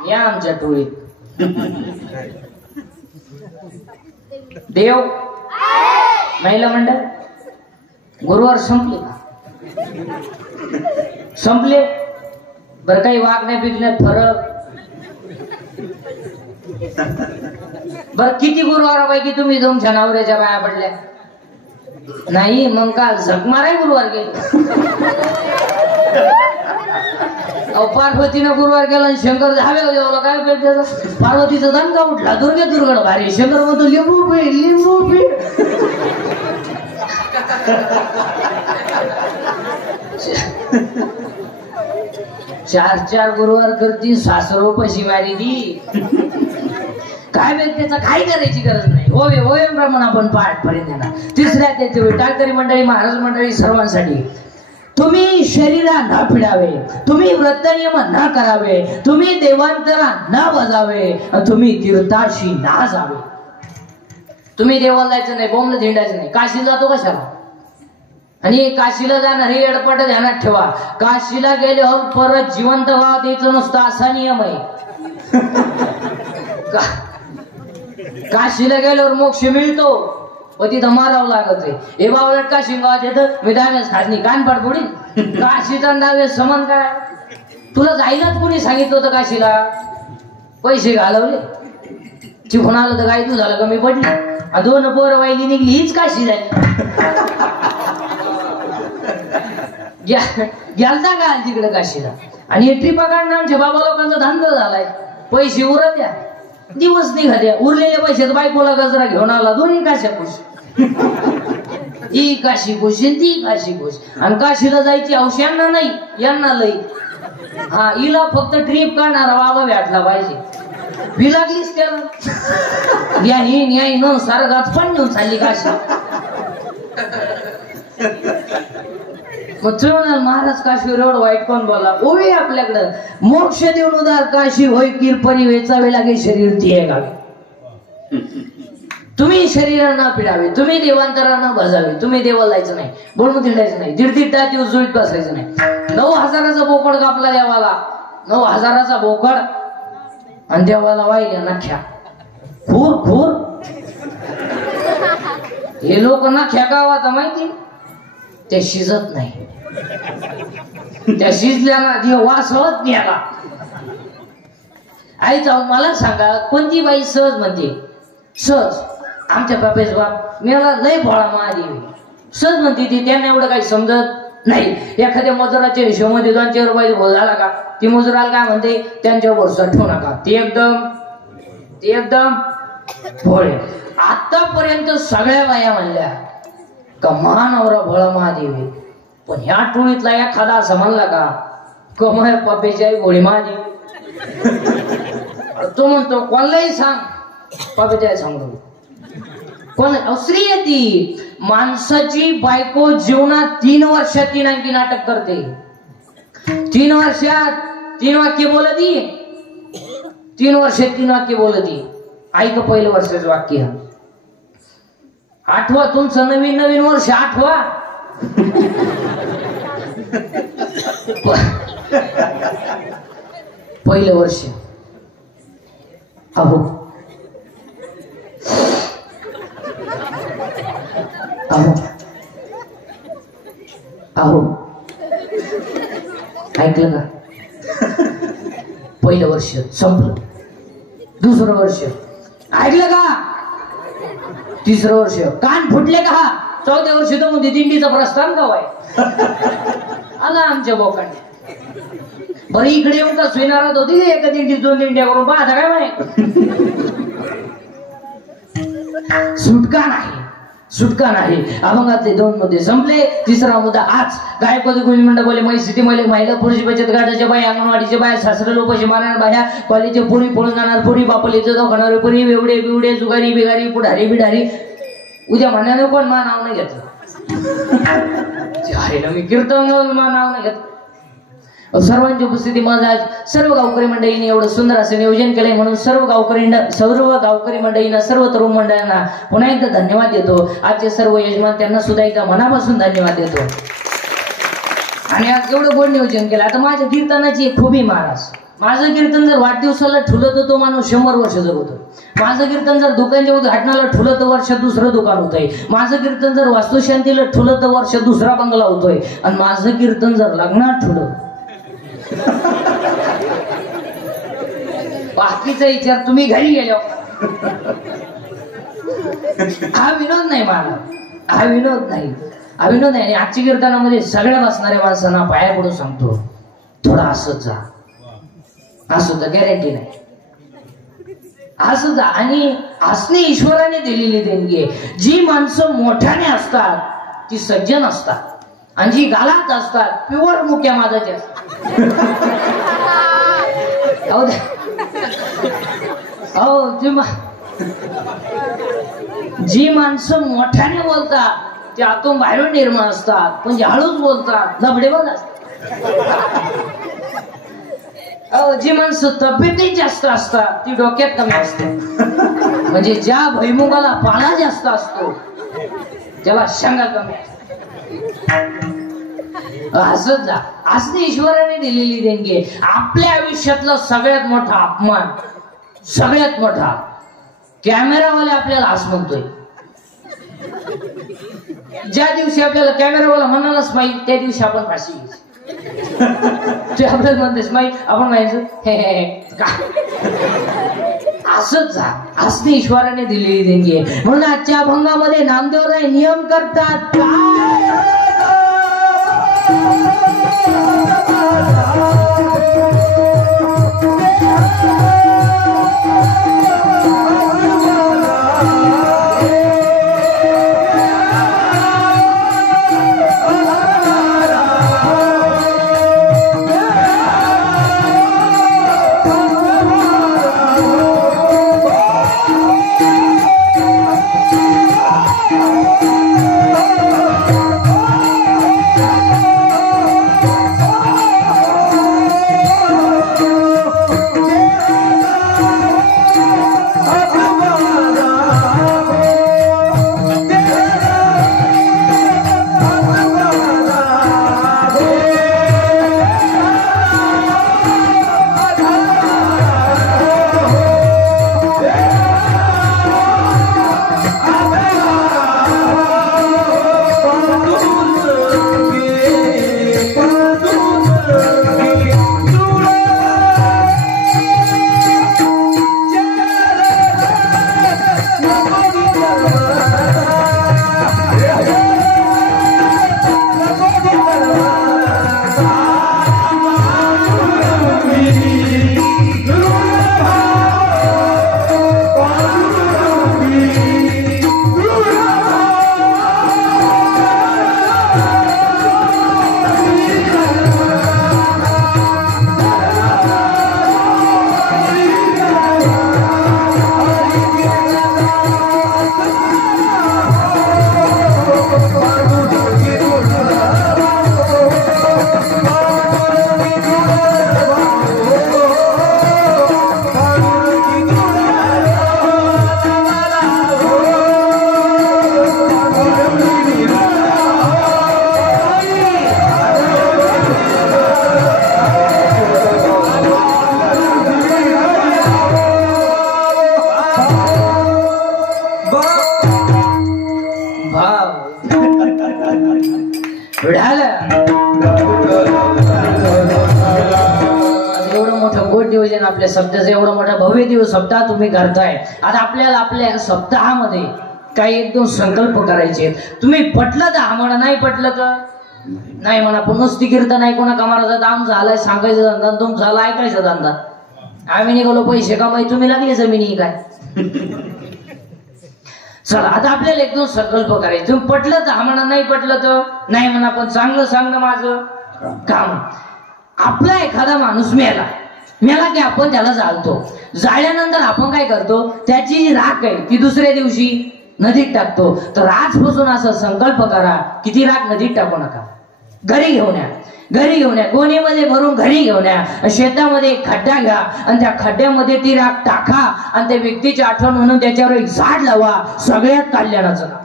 या आमच्या टोळीत. देव महिला मंडळ गुरुवार संपले का? संपले. बर काही वागण्या बिगण्यात फरक. बर किती गुरुवारापैकी तुम्ही तुमच्या नवऱ्याच्या बाया पडल्या नाही? मग काल झक माराय गुरुवार गेले. पार्वतीनं गुरुवार केला आणि शंकर धावे जेवला. काय उपयोग त्याचा? पार्वतीचा दणका उठला. दुर्गे दुर्गड भारी. शंकर म्हणतो लिंबू पी लिंबू पी. चार गुरुवार करती, सासरो पशी मारी दी. काय त्याचा काही करायची गरज नाही. होय होय प्रमाण आपण पाठ पर्यंत येणार. तिसऱ्या त्याचे टाळकरी मंडळी, महाराज मंडळी सर्वांसाठी तुम्ही शरीरा न पिडावे, तुम्ही व्रतनियम न करावे, तुम्ही देवांतरा न बजावे, तुम्ही तीर्थाशी ना जावे. तुम्ही देवाला जायचं नाही, बोंबलं झेंडायचं नाही. काशीला जातो कशाला? आणि काशीला जाणार हे एडपट ध्यानात ठेवा. काशीला गेल्यावर परत जिवंत व्हावं द्यायचं नसतं, असा नियम आहे. काशीला गेल्यावर मोक्ष मिळतो, पण तिथं मारावं लागत आहे. हे बावलट काशी गावात येतं, मी दाव्यास खासनी कानपाड फोडीन. काशीचा दाव्यास समान काय? तुला जायलाच कोणी सांगितलं होतं काशीला? पैसे घालवले, चिकून आलं तर काय तू झालं कमी पडली. 2 पोरं वाहिली निघली, हीच काशी जाईल. गेलता का तिकडे काशीला? आणि हे ट्रिपा काढणं आमच्या बाबा लोकांचा धांदल झालाय. पैसे उरत द्या, दिवस निघाल्या. उरलेल्या पैशात बायकोला गजरा घेऊन आला. दोन्ही काश्या खुश. ही काशी खुश ती काशी खुश. आणि काशीला जायची हौस यांना नाही, यांना लई. हा, हिला फक्त ट्रिप काढणारा बाबा भेटला पाहिजे. भी लागलीच त्याला. याही न सारगात पण नेऊन चालली काशी. महाराज काशीवर एवढं वाईट कोण बोला? ओवी आपल्याकडं मोक्ष देऊन उदार काशी होय किरपरी वेचावे लागे शरीर तिये गावे. तुम्ही शरीर न पिडावे, तुम्ही देवांतरा न बजावे, तुम्ही देवाला जायचं नाही, बोलून तिडायचं नाही, 1.5 दिवस जुळीत बसायचं नाही. 9,000चा बोकड कापला देवाला. 9,000चा बोकड आणि देवाला वाहिल्या नख्या. खूर खूर. हे लोक नख्या गावात माहिती ते शिजत नाही. त्या शिजल्या ना देव वास होत न्याला. आई जाऊ मला सांगा, कोणती बाई सहज म्हणते? सहज आमच्या बापेच बाप मेला लय भोळा महादेवी. सहज म्हणते ती, त्यांना एवढं काही समजत नाही. एखाद्या मजुराच्या हिशोबामध्ये 2-4 रुपये भोल झाला का, ती मजुराला काय म्हणते? त्यांच्यावर भरोसा ठेवू नका, ते एकदम भोळे. आतापर्यंत सगळ्या बाया म्हणल्या का महानवरा भोळा महादेवी, पण ह्या टोळीतला एखादा असं म्हणला का कमाय पप्पेची आई भोळी महादेवी. तो म्हणतो कोणालाही सांग पवित्र सांगतो कोण स्त्री आहे ती. माणसाची बायको जीवनात 3 वर्षात ती आणखी नाटक करते. 3 वर्षात 3 वाक्य बोलती. 3 वर्षात 3 वाक्य बोलती. ऐक पहिलं वर्षाचं वाक्य. आठवा तुमचं नवीन वर्ष आठवा. पहिलं वर्ष. अहो अहो अहो ऐकलं का. पहिलं वर्ष संपलं. दुसरं वर्ष ऐकलं का. तिसरं वर्ष कान फुटले का. 4थ्या वर्षी तर मध्ये दिंडीचा प्रस्थान गाव आहे. आला आमच्या बोकांनी. बरं इकडे येऊन का स्वीनारात होती एका दिंडी 2 दिंड्या करून पाहता काय माहिती. सुटका नाही. अभंगातले 2 मुद्दे संपले. तिसरा मुद्दा आज गायकवाडी गोविंद मंडळ बोले महिला महिला पुरुष बचत गटाच्या बाया अंगणवाडीच्या बाया सासरे लोकांशी मारणार बाया कॉलेजच्या पुरी पळून जाणार पुरी बापलीचं दवाखानावर पुरी बेवडे बिवडे जुगारी बिगारी पुढारी बिढारी. उद्या म्हणण्याने कोण मा नाव नाही घेतलं. मी कीर्तन मा नाव नाही घेतलं. सर्वांची उपस्थिती माझा आज सर्व गावकरी मंडळींनी एवढं सुंदर असं नियोजन केलंय म्हणून सर्व गावकरी मंडळींना सर्व तरुण मंडळांना पुन्हा एकदा धन्यवाद देतो. आजचे सर्व यजमान त्यांना सुद्धा एकदा मनापासून धन्यवाद देतो. आणि आज एवढं गोड नियोजन केलं. आता माझ्या कीर्तनाची एक खूबी महाराज. माझं कीर्तन जर वाढदिवसाला ठुलं तर तो माणूस 100 वर्ष जगतो. माझं कीर्तन जर दुकानच्या उद्घाटनाला ठुलं तर वर्ष दुसरं दुकान होतंय. माझं कीर्तन जर वास्तुशांतीला ठुलं तर वर्ष दुसरा बंगला होतोय. आणि माझं कीर्तन जर लग्नात ठुलं बाकीचा विचार तुम्ही घरी गेलो. हा विनोद नाही मला. हा विनोद नाही. आजच्या कीर्तनामध्ये सगळ्या बसणाऱ्या माणसांना पाया पडून सांगतो थोडं असंच जा. असं तर गॅरंटी नाही. असं जा. आणि असणे ईश्वराने दिलेली देणगी आहे. जी माणसं मोठ्याने असतात ती सज्जन असतात. आणि जी गालात असतात प्युअर मुक्या मादाचे असतात. जी माणसं मोठ्याने बोलतात ते आतून बाहेरून निर्माण असतात. पण जे हळूच बोलतात लबडेबाज असतात. जी माणसं तब्येतीत जास्त असतात ती डोक्यात कमी असते. म्हणजे ज्या भैमुगाला पाला जास्त असतो त्याला शेंगा कमी असते. असंच जा. असणे ईश्वराने दिलेली देणगी आहे. आपल्या आयुष्यातला सगळ्यात मोठा अपमान सगळ्यात मोठा कॅमेरावाले आपल्याला असं म्हणतोय. ज्या दिवशी आपल्याला कॅमेरावाला म्हणालाच माहीत त्या दिवशी आपण फाशी घ्यायची. ते आपल्याला म्हणतेस माहीत आपण म्हणायचं हे असंच जा. असणे ईश्वराने दिलेली देणगी आहे. म्हणून आजच्या अभंगामध्ये नामदेवराय नियम करतात काय. आपल्या सप्ताहाचा एवढा मोठा भव्य दिवस सप्ताह तुम्ही करताय. आता आपल्याला आपल्या सप्ताहामध्ये काही एक दोन संकल्प करायचे. तुम्ही पटलं तर हा म्हणा, नाही पटलं तर नाही म्हणा. पण नुसती कीर्तन नाही, कोणा कमाराचा दाम झालाय सांगायचा धंदा, तुमचा झाला ऐकायचा धंदा. आम्ही निघालो पैसे कमाई, तुम्ही लागले जमिनी काय. चला आता आपल्याला एक दोन संकल्प करायचे. तुम्ही पटलं तर हा म्हणा, नाही पटलं तर नाही म्हणा. पण चांगलं सांगणं माझं काम. आपला एखादा माणूस मेला की आपण त्याला जाळतो. जाळल्यानंतर आपण काय करतो, त्याची जी राख आहे ती दुसऱ्या दिवशी नदीत टाकतो. तर आजपासून असा संकल्प करा की ती राख नदीत टाकू नका, घरी घेऊन या. घरी घेऊन या, गोणीमध्ये भरून घरी घेऊन या. शेतामध्ये एक खड्डा घ्या आणि त्या खड्ड्यामध्ये ती राख टाका आणि त्या व्यक्तीची आठवण म्हणून त्याच्यावर एक झाड लावा. सगळ्यात कल्याणाचं काम.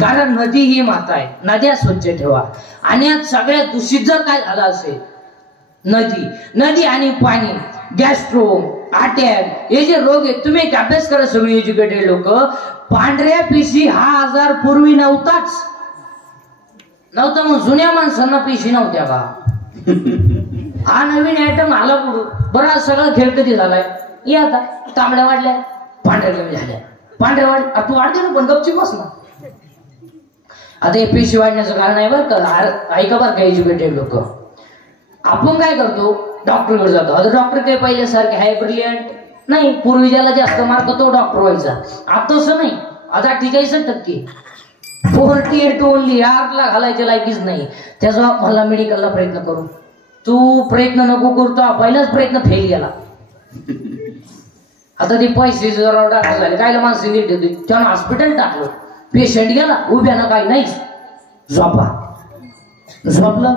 कारण नदी ही माता आहे. नद्या स्वच्छ ठेवा. आणि यात सगळ्यात दूषित जर काय झालं असेल, नदी आणि पाणी, गॅस्ट्रो, अटॅक हे जे रोग आहेत, तुम्ही एक अभ्यास करा सगळी एज्युकेटेड लोक. पांढऱ्या पिशी हा आजार पूर्वी नव्हता. मग जुन्या माणसांना पिशी नव्हत्या का? हा नवीन आयटम आला पुढे. बरं सगळं खेळ कधी झालाय. ये आता तांबड्या वाढल्या, पांढऱ्या कमी झाल्या. पांढऱ्या वाढ तू वाढते ना, पण गपची बस ना. आता हे पेशी वाढण्याचं कारण आहे बरं का. ऐका बरं का एज्युकेटेड लोक. आपण काय करतो, डॉक्टरकडे जातो. आता डॉक्टर काही पहिल्यासारखे हाय ब्रिलियंट नाही. पूर्वी ज्याला जास्त मार्क तो डॉक्टर व्हायचा. आता तसं नाही. आता 48% 48 ओनली. यारला घालायच्या लायकीच नाही. त्याचा मला मेडिकलला प्रयत्न करू. तू प्रयत्न नको करतो, पहिलाच प्रयत्न फेल गेला. आता ते पैसे जरा टाकले झाले काय माणसं नीट होती. त्यानं हॉस्पिटल टाकलं. पेशंट गेला उभ्यानं, काही नाही. झोपलं,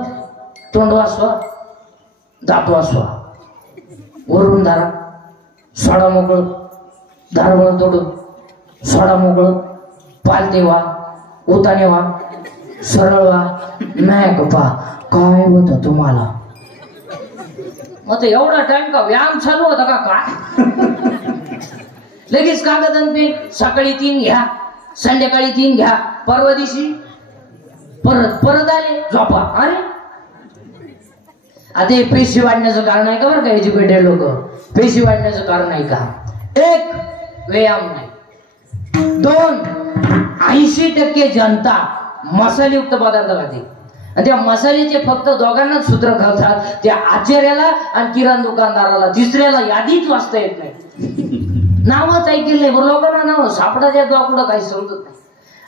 तोंड वाचवा, दात वाचवा, वरून धारा, सोडा मोकळ, धारवळ तोडून सोडा मोकळ, पालते वा, उताने वा, सरळ वा, नाही गप्पा काय होत तुम्हाला. मग ते एवढा टाइम का व्यायाम चालू होता का काय. लगेच कागद आणि पेन. सकाळी 3 घ्या, संध्याकाळी 3 घ्या, परवा दिवशी परत आले झोपा. अरे आता हे पेशी वाढण्याचं कारण आहे का बरं का एज्युकेटेड लोक. पेशी वाढण्याचं कारण आहे का. 1 व्यायाम नाही. 2 80% जनता मसालेयुक्त पदार्थ खाते. आणि त्या मसाल्याचे फक्त दोघांनाच सूत्र कळतात, त्या आचार्याला आणि किराणा दुकानदाराला. तिसऱ्याला यादीच वाचता येत नाही. नावच ऐकलं नाही बरं लोकांना. नाव सापडाच्या दोघडं काही समजत नाही.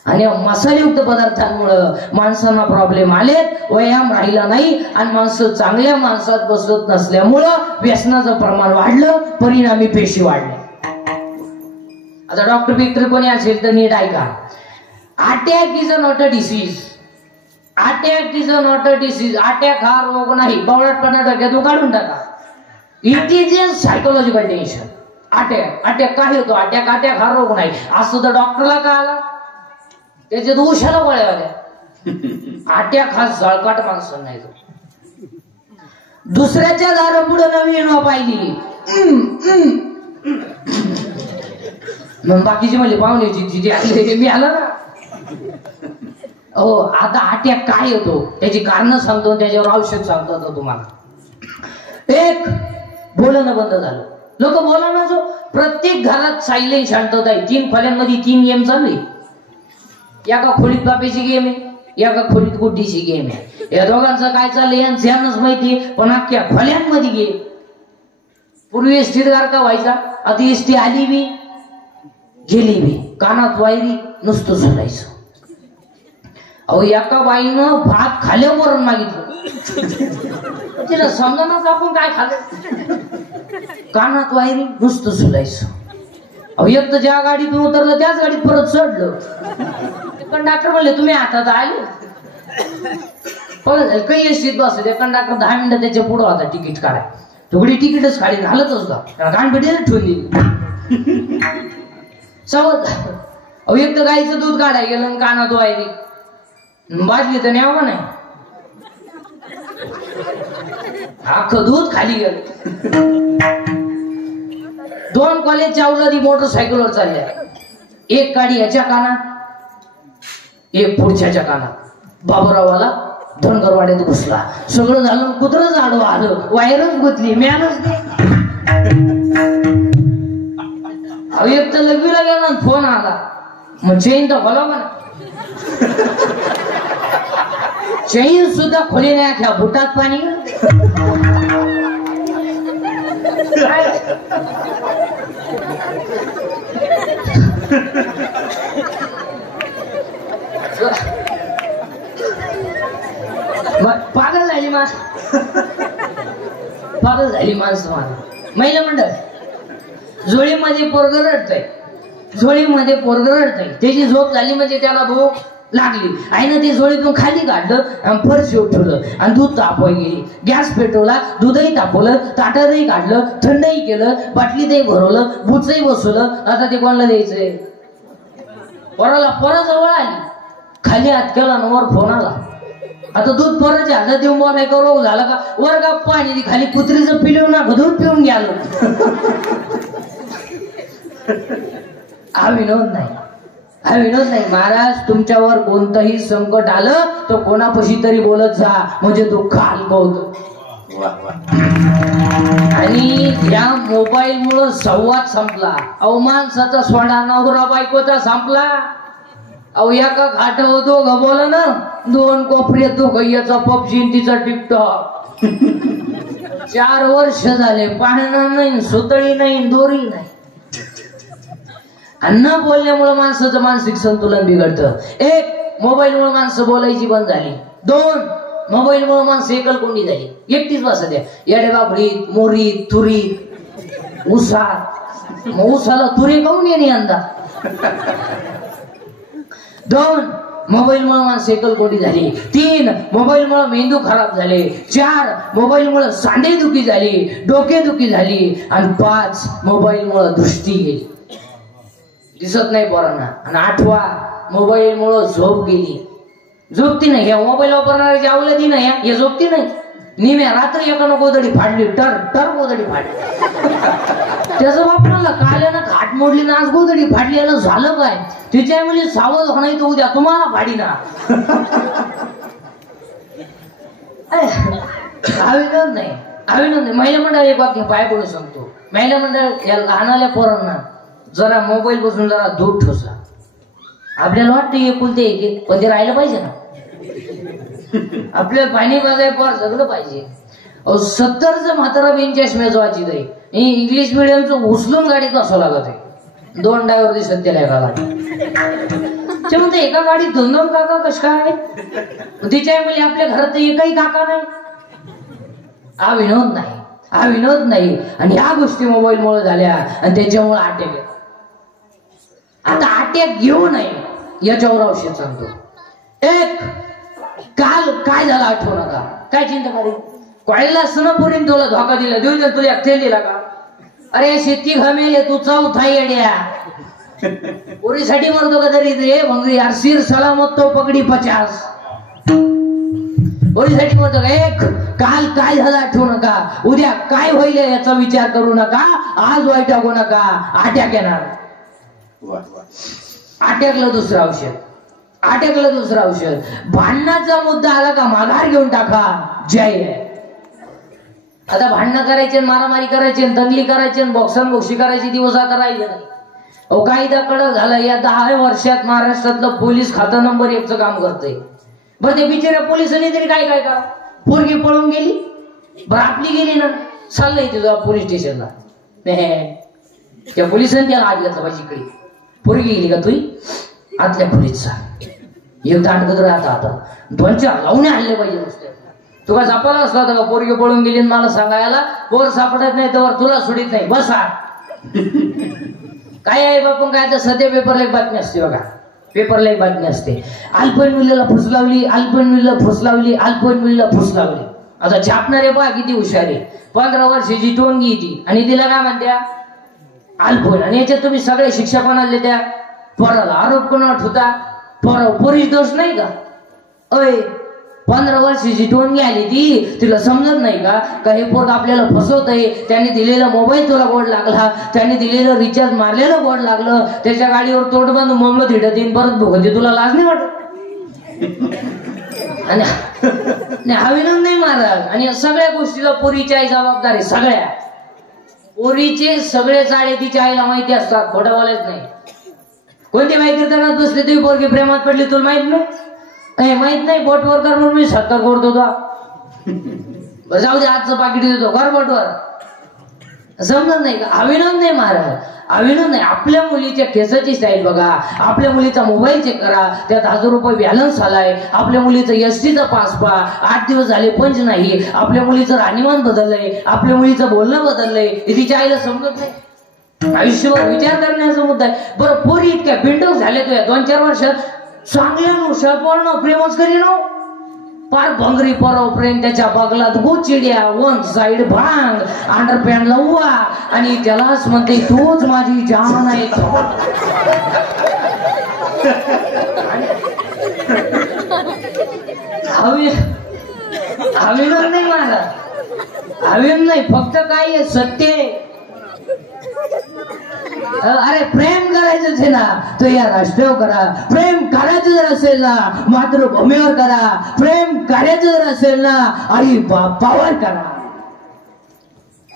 आणि मसालेयुक्त पदार्थांमुळं माणसांना प्रॉब्लेम आलेत. व्यायाम राहिला नाही आणि माणसं चांगल्या माणसात बसत नसल्यामुळं व्यसनाचं प्रमाण वाढलं, परिणामी पेशी वाढल्या. आता डॉक्टर बिक्टर कोणी असेल तर नीट ऐका. Attack is a not a disease. Attack is a not a disease. Attack हा रोग नाही. बवळटपणा डोक्यातून काढून टाका. It is a psychological tension. Attack काय होतो. अटॅक हा रोग नाही असं तर डॉक्टरला का आला. त्याच्यात उशाला गोळ्या आल्या. अटॅक हा जळकाट माणसं नाही. दुसऱ्याच्या दारा पुढे नवीन पाहिली मग बाकीची म्हणली पाहुण्याची जिथे आले मी आला ना. हो आता अटॅक काय होतो त्याची कारण सांगतो, त्याच्यावर औषध सांगतो तुम्हाला. 1 बोलणं बंद झालं. लोक बोलणं जो प्रत्येक घरात सायलेंट शांतता आहे. 3 खोल्यांमध्ये 3 गेम चालू आहे. एका खोलीत बापेची गेम आहे, एका खोलीत गुड्डीची गेम आहे. या दोघांचं काय चाललंय यांनाच माहिती. पण अख्ख्या खोल्यांमध्ये गेम. पूर्वी एसटी का व्हायचा, आता एसटी आली बी गेली बी, कानात वायरी नुसतं झुलायचं. अहो एका बाईनं भात खाल्यावर मागितलं, तिला समजा आपण काय खाल्लं. कानात वायरी नुसतं झुलायचं. अहो एक तर ज्या गाडीतून उतरलं त्याच गाडीत परत चढलं. कंडक्टर म्हणले तुम्ही आता आले. पण काही एसटीत बस ते कंडक्टर 10 मिनिटं त्याच्या पुढं होता तिकीट काढाय. तुकडी तिकीटच काढी घालतच का गाणपेटी ठेवून दिली. सवत अहो एक तर गाईचं दूध काढाय गेलं कानात वायरी बाजली तर न्यावं नाही. अख्खं दूध खाली गेलं. 2 कॉलेजच्या अवलादी मोटरसायकलवर चालल्या. एक गाडी याच्या कानात, एक पुढच्याच्या कानात. बाबूरावाला धनगरवाड्यात घुसला. सगळं झालं, कुत्रंच आडवं आलं, वायरच गुतली, म्यानच नाही. एक तर लग्नीला गेला फोन आला, मग चेन तर बोलावं ना. चेन सुद्धा खोली नाही, अख्या बुटात पाणी. पागल झाली पागल झाली माणसं. मला महिला मंडळ झोळीमध्ये पोरग रडतंय, झोळीमध्ये पोरग रडतंय. त्याची झोप झाली म्हणजे त्याला भूक लागली. आईनं ती झोळीतून खाली काढलं आणि फरशी उठवलं आणि दूध तापवाय गेली. गॅस पेटवला, दूधही तापवलं, ताटातही काढलं, थंडही केलं, बाटलीतही भरवलं, बुचही बसवलं. आता ते कोणाला द्यायचंय? पोराला. पोराजवळ आली, खाली हात केला ना, वर फोन आला. आता दूध पोराच्या हातात देऊन बोलाय का रोग झाला का? वर गप्पा आणि खाली कुत्रीचं पिलून ना घधून पिऊन गेलो. हा विनोद नाही, हा विनोद नाही. महाराज, तुमच्यावर कोणतंही संकट आलं तर कोणापाशी तरी बोलत जा, म्हणजे दुःख हलकं होतं. आणि या मोबाईल मुळे संवाद संपला. माणसाचा सोडा नवरा बायकोचा संपला. एका घाट होतो ग बोला ना, दोन कोपरे येतो गय्याचा पबजी तिचा टिकटॉक. 4 वर्ष झाले, पाहणं नाही, सुतळी नाही, दोरी नाही. न बोलण्यामुळे माणसाचं मानसिक संतुलन बिघडतं. 1, मोबाईल मुळे माणसं बोलायची बंद झाली. 2, मोबाईल मुळे माणसं एकलकोंडी झाली, एकटीच बसत आहे. येडेबाबडीत, मोरीत, तुरीत, उसात. उसाला तुरी काऊन येणे यंदा? 2, मोबाईल मुळे माणसं एकलकोंडी झाली. 3, मोबाईल मुळे मेंदू खराब झाले. 4, मोबाईल मुळे सांधेदुखी झाली, डोकेदुखी झाली. आणि 5, मोबाईल मुळे दृष्टी गेली, दिसत नाही पोरांना. आणि 8वा, मोबाईल मुळे झोप गेली, झोपती नाही. या मोबाईल वापरणाऱ्याची अवलदी नाही, हे झोपती नाही. निम्या रात्री एकानं गोदडी फाडली, टर गोदडी फाडली. त्याचं वापरलं काल्यानं घाट मोडली ना, आज गोदडी फाडली. याला झालं काय? तिच्या मुली सावध होणार तर उद्या तुम्हाला फाडी ना. अविनोद नाही, अविनोद नाही. महिला मंडळ एक वाक्य पाय पडून सांगतो. महिला मंडळ या लहानाल्या पोरांना जरा मोबाईल पासून जरा दूर ठेवसा. आपल्याला वाटतं एकुलते एक, पण ते राहिलं पाहिजे ना. आपल्याला पाणी बाजाय पोर सगळं पाहिजे. 70चं म्हातारा बिन चष्म्याचं वाचित आहे. इंग्लिश मिडियमचं उचलून गाडीत बसावं लागत आहे. 2 ड्रायव्हर दिसत त्याला एका गाडीत. ते म्हणते एका गाडीत 2 काका कश काय? तिच्या मुली आपल्या घरात एकही काका नाही. हा विनोद नाही, हा विनोद नाही. आणि ह्या गोष्टी मोबाईल मुळे झाल्या आणि त्याच्यामुळे अटॅक. आता अटॅक घेऊ नये याच्यावर औषध सांगतो. 1, काल काय झालं आठवू नका. काय चिंता करी? कॉलेजला असताना पुरीन तुला धोका दिला, देऊन तुला तेल दिला का? अरे शेती घमेले तू चौथा येड्या. पोरीसाठी मरतो का तरी रे भंगरी यार. सिर सलामत तो पगडी 50. पोरीसाठी मरतो का? 1, काल काय झालं आठवू नका. उद्या काय होईल याचा विचार करू नका. आज वाईट टाकू नका, अटॅक येणार. अटॅकला दुसरं औषध, अटॅकला दुसरं औषध. भांडणाचा मुद्दा आला का माघार घेऊन टाका, जय आहे. आता भांडणं करायचे, मारामारी करायची, दंगली करायची, बॉक्सन बोक्षी करायची दिवस आता राहिले नाही. कायदा कडक झाला. या 10 वर्षात महाराष्ट्रातलं पोलीस खातं नंबर 1चं काम करतंय. बरं, ते बिचाऱ्या पोलिसांनी तरी काय काय करा. पोरगी पळून गेली, बरं आपली गेली ना, चाललंय तुझा पोलीस स्टेशनला. त्या पोलिसांनी त्याला आत घेतला पाहिजे. इकडे पोरगी गेली का तुझी आतल्या पोलीसचा एकदा अटकत राहता. आता 2-4 लावणे आणले पाहिजे नुसते. तुला सापडला असला होता का पोरगी पळून गेली मला सांगायला? पोर सापडत नाही तर तुला सोडित नाही, बसा. काय आहे बापून काय? तर सध्या पेपरला एक बातमी असते बघा, पेपरला एक बातमी असते. अल्पवयीन मुलीला फुसलावली, अल्पवयीन मुलीला फुसलावली, अल्पवयीन मुलीला फुसलावली. आता छापणारे पहा किती हुशारी. 15 वर्षाची टोनगी ती आणि तिला काय म्हणत्या? अल्पवयीन. आणि याच्यात तुम्ही सगळे शिक्षा कोणाला त्या पोराला? आरोप कोणावर होता? पोरीस दोष नाही का? 15 वर्षाची टोनगी आली ती, तिला समजत नाही का हे पोर आपल्याला फसवत आहे. त्यांनी दिलेला मोबाईल तुला गोड लागला, त्यांनी दिलेलं रिचार्ज मारलेलं गोड लागलं, त्याच्या गाडीवर तोंड बांधून मोहम्मद हिडत येईन परत भोगते. तुला लाज नाही वाटत? आणि अभिनंदन नाही महाराज. आणि सगळ्या गोष्टीला पोरीची आई जबाबदारी. सगळ्या पोरीचे सगळे चाळे तिच्या आईला माहिती असतात. खोटं बोलायच नाही. कोणती बाई कीर्तनात बसली तुम्ही पोरगी प्रेमात पडली तुला माहित नाही? माहित नाही. बोटवर कर म्हणून मी 70 करतो तो. जाऊ दे आजचं पाकिट देतो कर बोटवर. समजत नाही का? अभिनंदन नाही महाराज. अभिनंदन नाही. आपल्या मुलीच्या केसाची स्टाईल बघा. आपल्या मुलीचा मोबाईल चेक करा. त्यात 1000 रुपये बॅलन्स आलाय. आपल्या मुलीचं एसटीचा पास पहा. 8 दिवस झाले पंच नाही. आपल्या मुलीचं राहणीमान बदललंय. आपल्या मुलीचं बोलणं बदललंय. तिच्या आईला समजत नाही. आयुष्यभर विचार करण्याचा मुद्दा आहे. बरं पोरी इतक्या बिंडक झाले तुया 2-4 वर्षात चांगल्या नुसतं प्रेमच करी ना. पार भंगरी परव प्रेम त्याच्या बगलात गोचिड्या वन साइड भांग अंडरपॅन्ट लव्वा आणि त्यालाच म्हणते तूच माझी जान आहे. अभिनंदन नाही मला. अभिनंदन नाही. फक्त काय सत्य. अरे प्रेम करायचं आहे ना तो या राष्ट्रावर करा. प्रेम करायचं जर असेल ना मातृभूमीवर करा. प्रेम करायचं जर असेल ना आई बापावर करा.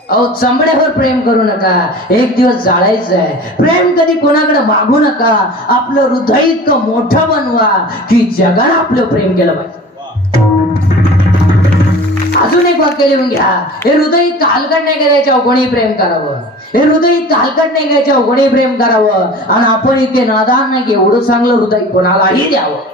अहो चमड्यावर प्रेम करू नका. एक दिवस जाळायचं आहे. प्रेम कधी कोणाकडे मागू नका. आपलं हृदय इतकं मोठं बनवा की जगाला आपलं प्रेम केलं पाहिजे. अजून एक वाक्य लिहून घ्या. हे हृदय इतकं हलकट नाही करायच्या कोणी प्रेम करावं. हे हृदय इतकं हलकट नाही घ्यायच्या कोणी प्रेम करावं. आणि आपण इतके नादान नाही की एवढं चांगलं हृदय कोणालाही द्यावं.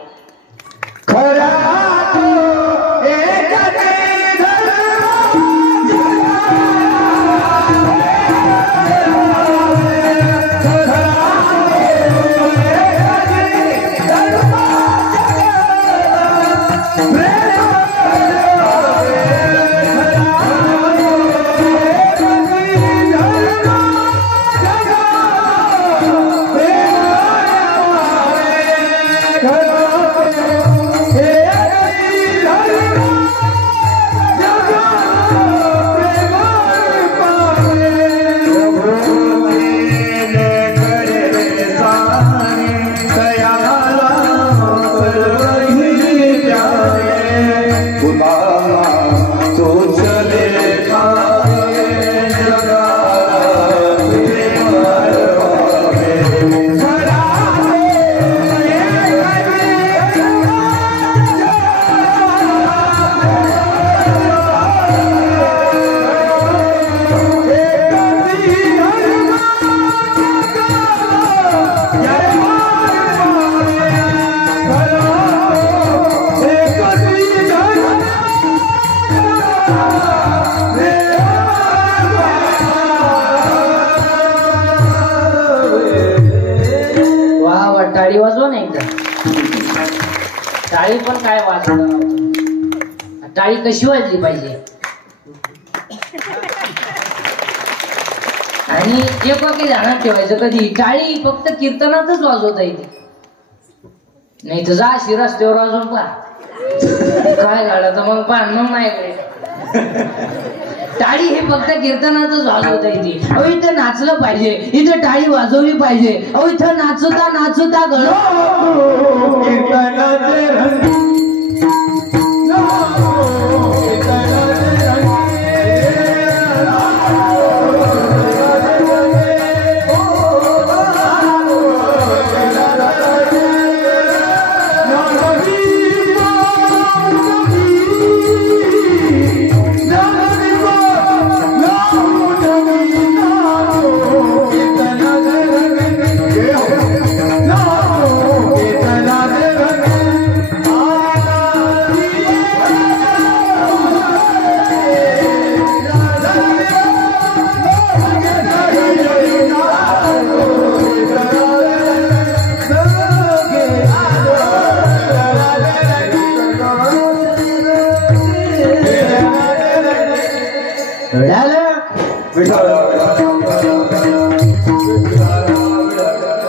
टाळी वाजवा नाही का? टाळी पण काय वाजवणार. टाळी कशी वाजली पाहिजे. आणि एक वाक्य ध्यानात ठेवायचं कधी टाळी फक्त कीर्तनातच वाजवता येते. नाही तर जा अशी रस्त्यावर वाजवून पहा काय झालं तर मग पहा मग नाही. टाळी हे फक्त कीर्तनातच वाजवता येते. अहो इथं नाचलं पाहिजे. इथं टाळी वाजवली पाहिजे. अहो इथं नाचता नाचता गळो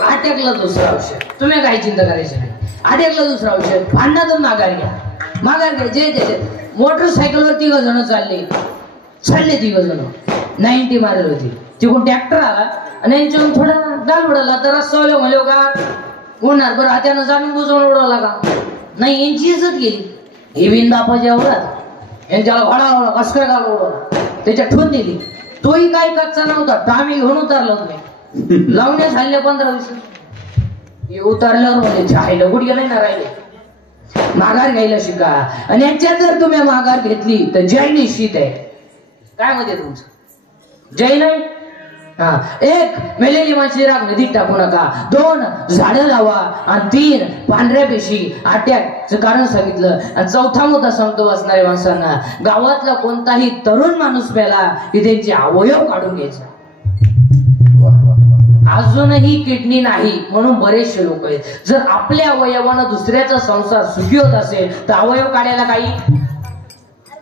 आटकलं दुसरं औषध. तुम्ही काही चिंता करायची नाही. आटकलं दुसरं औषध. भांडणातून माघार घ्या. माघार घ्या. जे मोटरसायकलवर 3 जण चालले 3 जण 90 मारत होती. तिकडून ट्रॅक्टर आला आणि यांच्यावर थोडा डाल उडाला तर रस्ता म्हणलो का होणार बरं हात्यानं जाणून बुजवून उडवला का नाही. यांची इज्जत गेली. ही बिंदापा जेवढाच यांच्याला घोडा कस काय घालवलं त्याच्या ठेवून दिली. तोही काही कच्चा नव्हता, टामी घेऊन उतरलो तुम्ही लावण्यास हल्ले 15-20 उतरल्यावर म्हणजे झायला गुडघे नाही ना राहिले. माघार घ्यायला शिका. आणि याच्यात जर तुम्ही माघार घेतली तर जय निश्चित आहे. काय मध्ये तुमचं जय नाही. हा, 1 मेलेली माणसे राग नदीत टाकू नका. 2 झाडं लावा. आणि 3 पांढऱ्या पेशी अटॅकचं कारण सांगितलं. आणि 4था मुद्दा सांगतो वाचणाऱ्या माणसांना, गावातला कोणताही तरुण माणूस मेला की त्यांचे अवयव काढून घ्यायचा. अजूनही किडनी नाही म्हणून बरेचसे लोक आहेत. जर आपल्या अवयवानं दुसऱ्याचा संसार सुखी होत असेल तर अवयव काढायला काही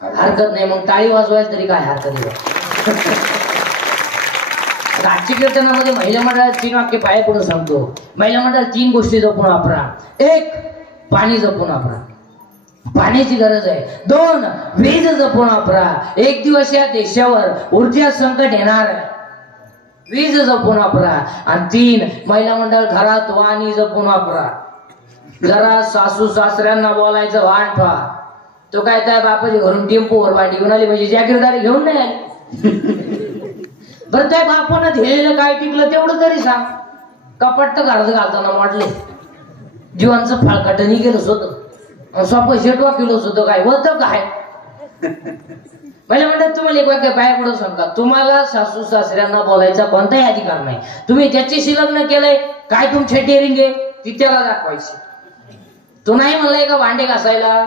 हरकत नाही. मग टाळी वाजवायला तरी काय हरकत नाही. आजच्या कीर्तनामध्ये महिला मंडळात 3 वाक्य पाया पडून सांगतो. महिला मंडळात 3 गोष्टी जपून वापरा. 1 पाणी जपून वापरा, पाण्याची गरज आहे. 2 वीज जपून वापरा. एक दिवस या देशावर ऊर्जा संकट येणार, वीज जपून वापरा. आणि 3 महिला मंडळ घरात वाणी जपून वापरा. जरा सासू सासऱ्यांना बोलायचं वाण ठेवा. तो काय त्या बापाची घरून टेम्पोवर वाटी घेऊन आली म्हणजे जागीरदारी घेऊन नाही आली. बरं त्या बापानं दिलेलं काय टिकलं तेवढं तरी सांग. कपाट तर घरात घालताना वाटले जीवांचं फाळकाटणी गेलंच होतं, स्वप्न शेटवा केलंच होतं. काय होतं काय पहिल्या म्हणतात तुम्हाला एक वाक्य पाया पडून सांगा, तुम्हाला सासू सासऱ्यांना बोलायचा कोणताही अधिकार नाही. तुम्ही ज्याच्याशी लग्न केलंय काय तुमची डेअरिंग आहे ती त्याला दाखवायची. तो नाही म्हणलाय का भांडे घासायला,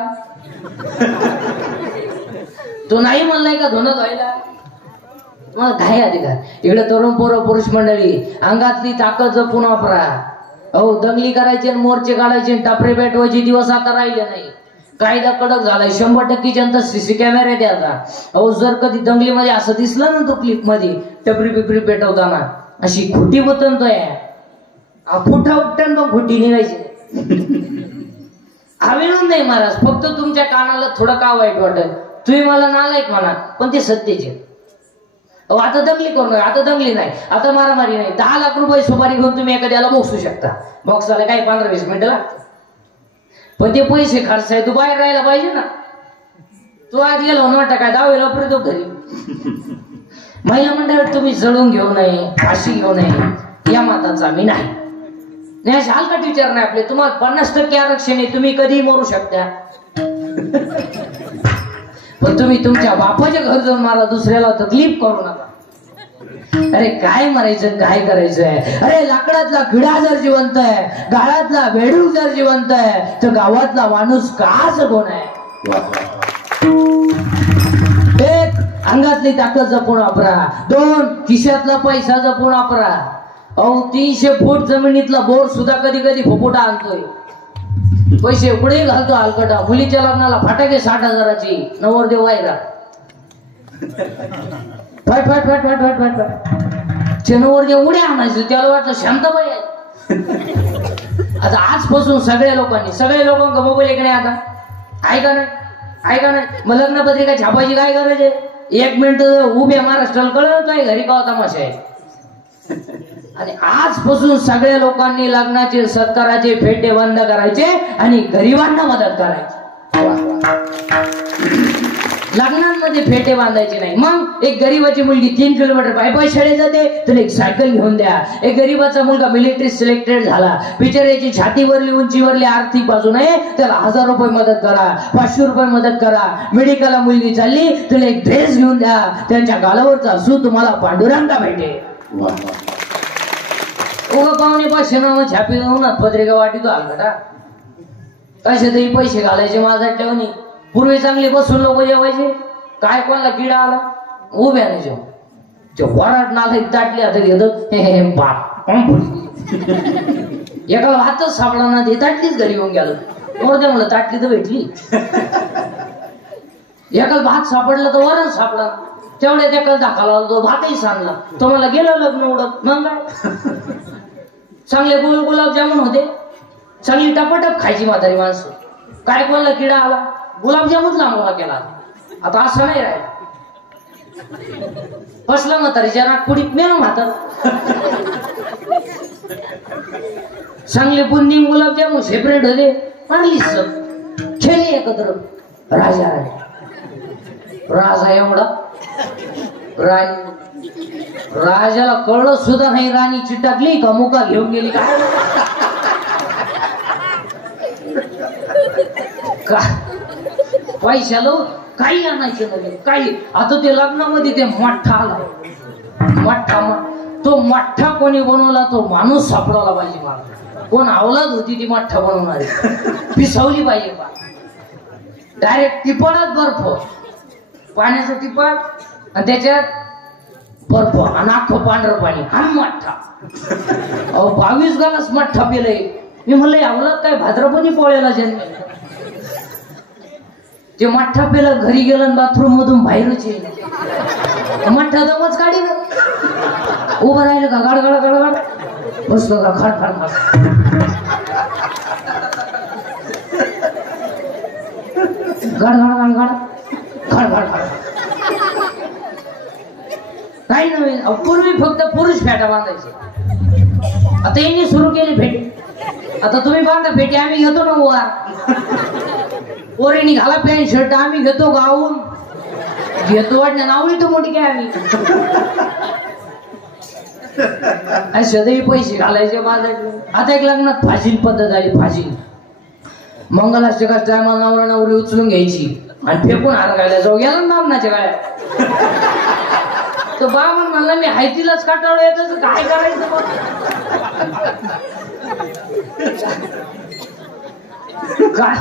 तो नाही म्हणलाय का धुणं धुवायला, तुम्हाला काय अधिकार. इकडे तरुण पोरं पुरुष मंडळी अंगातली ताकद जपून वापरा. अहो दंगली करायची, मोर्चे काढायचे, टापरे पेटवायचे दिवस आता राहिले नाही. कायदा कडक झालाय. 100% जनता सीसी कॅमेरे द्यायचा. अहो जर कधी दंगलीमध्ये असं दिसलं ना तो क्लिप मध्ये टपरी पिपरी पेटवताना अशी खोटी बतनतोय फुटा उपटन पण खोटी निघायची. आविळून नाही महाराज, फक्त तुमच्या कानाला थोडं का वाईट वाटत. तुम्ही मला नालायक म्हणा पण ते सत्तेचे. आता दंगली करू नका, आता दंगली नाही, आता मारामारी नाही. 10 लाख रुपये सुपारी घेऊन तुम्ही एखाद्याला बोक्सू शकता. बॉक्साला काही 15-20 मिनिटं लागतात. पण ते पैसे खर्च आहे, तू बाहेर राहायला पाहिजे ना. तू आत गेला वाटतं काय 10 वेळा परत घरी. महिला मंडळात तुम्ही जळून घेऊ नये, फाशी घेऊ नये या मताचा मी नाही. हलकट विचार नाही आपले. तुम्हाला 50% आरक्षण आहे, तुम्ही कधी मरू शकता. पण तुम्ही तुमच्या बापाच्या घर जाऊन मला दुसऱ्याला तकलीफ करू नका. अरे काय मरायचं काय करायचंय. अरे लाकडातला किडा जर जिवंत आहे, गाळातला बेडूक जर जिवंत आहे तर गावातला माणूस का जगून आहे. 1 अंगातली ताकद जपून वापरा. 2 खिशातला पैसा जपून वापरा. अहो 300 फूट जमिनीतला बोर सुद्धा कधी कधी फुफुटा आणतोय. पैसे पुढे घालतो हलकटा. मुलीच्या लग्नाला फटाके 60,000ची, नवरदेव वायरा फट फट फट फट फट फट फट चेनवरदेव उड्या आणायचे. त्याला वाटलं शांताबाई आहे. आता आजपासून सगळ्या लोकांना मोबाईल एक नाही आता. ऐका नाही मग लग्नपत्रिका छापायची काय गरज आहे. 1 मिनिट उभ्या महाराष्ट्राला कळलं काय घरी का तमाशा आहे. आणि आजपासून सगळ्या लोकांनी लग्नाचे सत्काराचे फेटे बंद करायचे आणि गरिबांना मदत करायची. लग्नांमध्ये फेटे बांधायचे नाही. मग एक गरीबाची मुलगी 3 किलोमीटर पायी शाळेत जाते तर एक सायकल घेऊन द्या. एक गरीबाचा मुलगा मिलिटरी सिलेक्टेड झाला, बिचाऱ्याची छातीवरली उंचीवरली आर्थिक बाजू नये त्याला 1000 रुपये मदत करा, 500 रुपये मदत करा. मेडिकलला मुलगी चालली त्याला एक ड्रेस घेऊन द्या. त्यांच्या गालावरचा सू तुम्हाला पांडुरंगा भेटे. उगा पाहुणे 500 नाव छापी उन्हात पत्रिका वाटीतो हलकटा. कसे तरी पैसे घालायचे माझा ठेवणी. पूर्वी चांगले बसून लोक जेवायचे. काय कोणाला किडा आला उभ्याने जेव ते वराट नाला ताटली आता घेत बाप एकाला हातच सापडा ना ते ताटलीच घरी येऊन गेलं. मोरदे म्हणलं ताटली तर भेटली. एकाला भात सापडला तर वरण सापडला. तेवढ्यात एकाला दाखवला तो भातही सांगला. तो मला गेलं लग्न उडत. मग काय चांगले गुलाबजामुन होते. चांगली टपाटप खायची म्हातारी माणसं. काय कोणाला किडा आला गुलाबजामुनच लांबला केला. आता असं नाही राहिलं. फसलं म्हातारीच्या नागपुडीत मेलो म्हातार. चांगले बुंदी गुलाबजामुन सेपरेट होते. मारली सब खेळली एकत्र. राजा राजा एवढा राणी राजाला कळलं सुद्धा नाही राणी चिटकली का मुका घेऊन गेली का पैशाला काही आणायचं नाही काही. आता ते लग्नामध्ये ते मठ्ठा आला मठ्ठा तो मठ्ठा कोणी बनवला तो माणूस सापडवला पाहिजे मला. कोण अवलाद होती ती मठ्ठा बनवणारी पिसवली पाहिजे बा. डायरेक्ट टिपाडात बर्फ पाण्याचं टिपाड आणि त्याच्यात बर्फ आणि अख्खं पांढरं पाणी हा मठ्ठा. 22 गालाच मठ्ठा पिलंय. मी म्हणलं अवलाद काय भाद्रपदी पोळ्याला जन्म. ते मठ्ठा पेलं घरी गेलं बाथरूम मधून बाहेरच येईल. मठ्ठा दमच काढी ना उभं राहिलं का गाड गाड गाड गाड बसलो का खड खड खड गाड गाड गाड गाड खड खड खड. काही नवीन. पूर्वी फक्त पुरुष फेटा बांधायचे. आता यांनी सुरू केली फेटी. आता तुम्ही बांधा फेटी आम्ही घेतो ना वर. पोरीनी घाला पॅन्ट शर्ट आम्ही घेतो गाऊन घेतो वाटण्या नावली तो मोठी काय आम्ही सदैव पैसे घालायचे माझ्याकडे. आता एक लग्नात फाशील पद्धत आली. फाशील मंगलाष्टकाच टायमाला नवरा नवरी उचलून घ्यायची आणि फेकून हार घालायला जाऊ गेला ना बामणाच्या गाड्या. तो बामण म्हणला मी हायतीलाच काटावलं येतं काय करायचं काय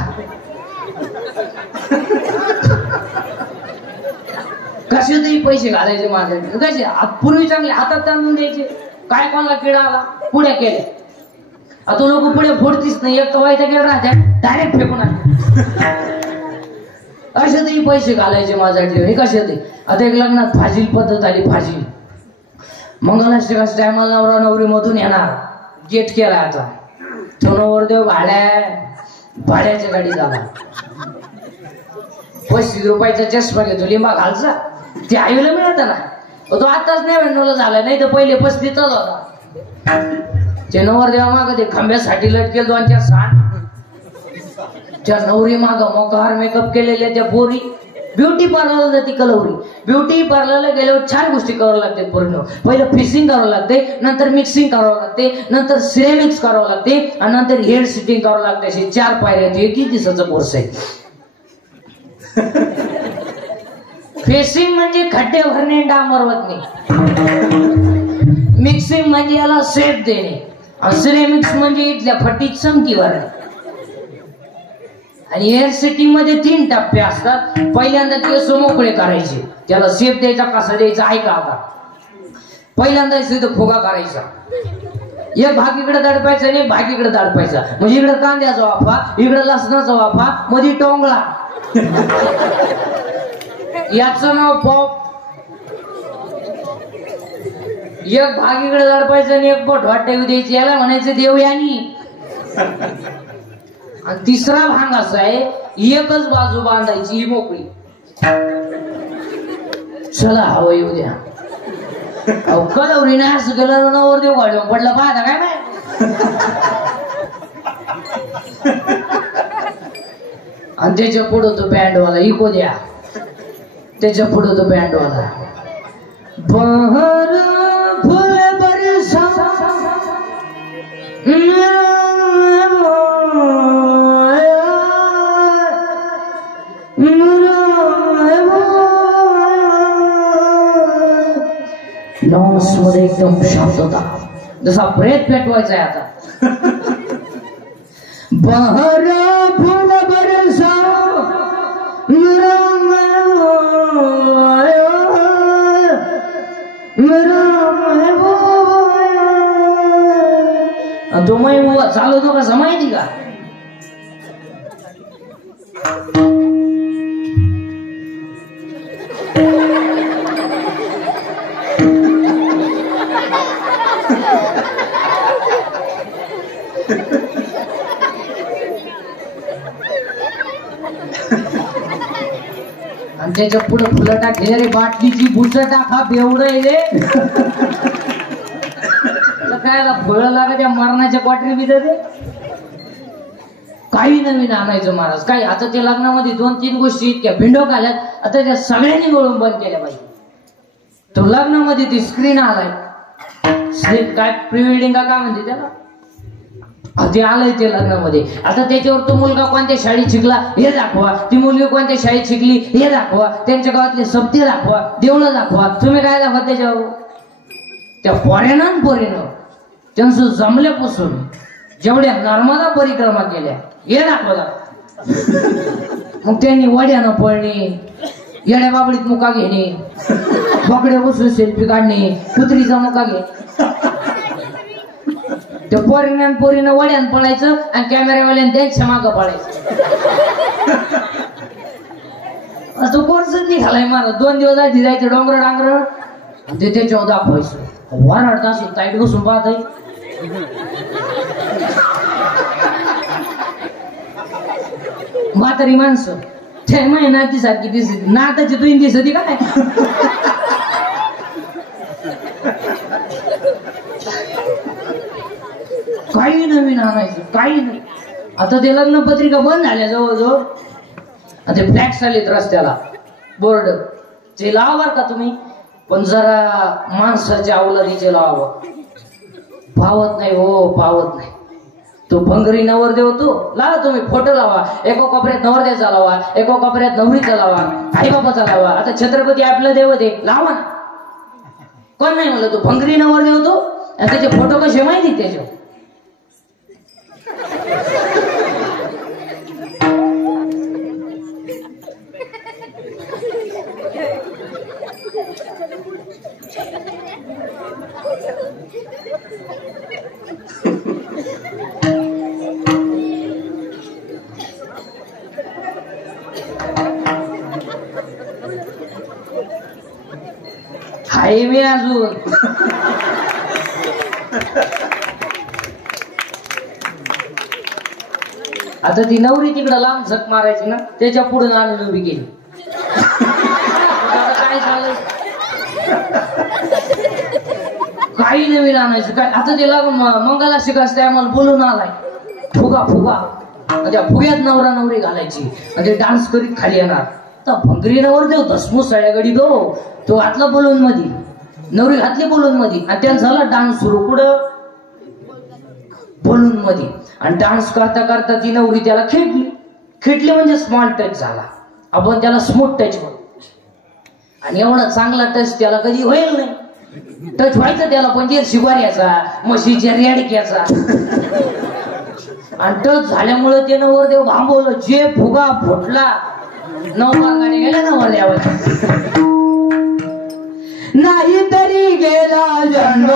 कसे तरी पैसे घालायचे माझ्याकडे. कसे पूर्वी चांगले हातात तांदून द्यायचे. काय कोणाला किडा आला पुढे केले. आता लोक पुढे फोडतीच नाही. एक कवायता केला राहत्या डायरेक्ट फेकून आणले. असे तरी पैसे घालायचे माझ्याकडे. हे कसे ते. आता एक लग्नात फाजील पद्धत आली. फाजील मंगलाष्टकाच टायमाला नवरा नवरी मधून येणार. गेट केला आता तो नवरदेव भाड्याच्या गाडी झाला. 35 रुपयाचा चष्मा घेतो लिंबा घालचा. ते आईला मिळत ना. तो आताच 99 झाला नाही तर पहिले 35 होता. ते नवरदेवा माग ते खांब्यासाठी लटकेल 2-4 साठ. त्या नवरी माग मोकार मेकअप केलेल्या त्या पोरी. ब्युटी पार्लरला जाते कलवरी. ब्युटी पार्लरला गेल्यावर 4 गोष्टी करावं लागतात पूर्ण. पहिलं फिक्सिंग करावं लागते, नंतर मिक्सिंग करावं लागते, नंतर सिरेमिक्स करावं लागते आणि नंतर हेड सिटिंग करावं लागते. असे 4 पायऱ्या. किती दिवसाचा कोर्स आहे. फेसिंग म्हणजे खड्डे भरणे डांबरवतने. मिक्सिंग म्हणजे याला शेप देणे. सिरेमिक्स म्हणजे इथल्या फटीत चमकी भरणे. आणि हेअर सेटिंग मध्ये 3 टप्पे असतात. पहिल्यांदा केस मोकळे करायचे. त्याला शेप द्यायचा कसा द्यायचा ऐका आता. पहिल्यांदा इथं फुगा करायचा. एक भाग इकडे दडपायचा आणि एक भाग इकडे दडपायचा. म्हणजे इकडे कांद्याचा वाफा, इकडे लसणाचा वाफा, मध्ये टोंगळा. याचं नाव पॉप. एक भाग इकडे दडपायचा आणि एक बोट वाटेव द्यायची. याला म्हणायचं देवयानी. आणि तिसरा भाग असा आहे एकच बाजू बांधायची ही मोकळी. चला हवं येऊ द्या. कलवरी नाही असं केलं नवर देव गाडी पडला पाहता काय नाही. आणि त्याच्या पुढं तो बँडवाला इको द्या. त्याच्या पुढं तो बँडवाला बहर फुल बरसा लॉन्स मध्ये एकदम शांतता. जसा प्रेत पेटवायचा आहे आता. बहर फुल बरसा तो महबूबा चालवतो कसा माहिती का. आणि त्याच्या पुढे फुलं टाकले रे बाटलीची बुच टाका बेवड रे. काय फळ लागा त्या मरणाच्या क्वाटरी बी दे. काही नवीन आणायचं महाराज. काही आता ते लग्नामध्ये 2-3 गोष्टी इतक्या भिंडोक आल्यात, आता त्या सगळ्यांनी मिळून बंद केल्या पाहिजे. तो लग्नामध्ये ती स्क्रीन आलाय, काय प्री वेडिंग का काय म्हणते त्याला, ते आलंय ते लग्नामध्ये. आता त्याच्यावर तो मुलगा कोणत्या शाळेत शिकला हे दाखवा, ती मुलगी कोणत्या शाळेत शिकली हे दाखवा, त्यांच्या गावातले सप्ते दाखवा, देवळं दाखवा. तुम्ही काय दाखवा त्याच्यावर? त्या पोऱ्यानं त्यांचं जमल्यापासून जेवढ्या नर्मदा परिक्रमा केल्या हे दाखवला. मग त्यांनी वड्यानं पळणे, येड्या बाबडीत मुका घेणे, बोकड्या बसून सेल्फी काढणे, कुत्रीचा मुका घे. त्या पोरीनं वड्यान पळायचं आणि कॅमेरावाल्यानं त्यांच्या मागं पळायचं. तो कोर्सच निघालाय मला. 2 दिवस आधी जायचं डोंगर डांगर ते त्याच्यावर दाखवायचं. वारड तास ताईट बसून पाहत आहे. म्हातारी माणसं ते नाती सारखी दिसत, नाताची तुझी दिसती काय. काही नवीन आणायचं काही नाही. आता ते लग्न पत्रिका बंद झाल्या जवळजवळ. ते फ्लॅक्स आलेत रस्त्याला बोर्ड, ते लावा का तुम्ही, पण जरा माणसाच्या अवलादीचे लावा. पावत नाही हो, पावत नाही. तो भंगरी नवरदेव तो लावा तुम्ही, फोटो लावा. एका कोपऱ्यात नवरदेवाचा लावा, एका कोपऱ्यात नवरीचा लावा, आई बापाचा लावा. आता छत्रपती आपलं देव ते लावा ना. कोण नाही म्हणलं, तो भंगरी नवरदेव तो. आणि त्याचे फोटो कसे माहिती त्याच्यावर. हाय मी अजून आता ती नवरी तिकडं लांब झक मारायची ना, त्याच्या पुढे आणून उभी केली. काय झालं, काही नवीन आणायचं काय. आता त्याला मंगला शिकायचं आम्हाला बोलून आलाय. फुगा फुगा, त्या फुग्यात नवरा नवरी घालायची आणि ते डान्स करीत खाली येणार. तर भंगरी नवरदेव धसमूस सळ्या गडी दो, तो घातला बोलून मध्ये, नवरी घातली बोलून मध्ये, आणि त्यांचा झाला डान्स सुरू. कुठं बोलून मध्ये. आणि डान्स करता करता ती नवरी त्याला खेटली म्हणजे स्मॉल टच झाला. आपण त्याला स्मूथ टच म्हणू. आणि एवढा चांगला टच त्याला कधी होईल नाही. टच व्हायचं त्याला पंजीर शिवाऱ्याचा, म्हशीच्या रेडक्याचा. आणि टच झाल्यामुळे ते नवरदेव भांबवलं. जे फुगा फुटला, 9 मार्गाने गेला नवरदेवाला. नाही तरी गेला जन्म.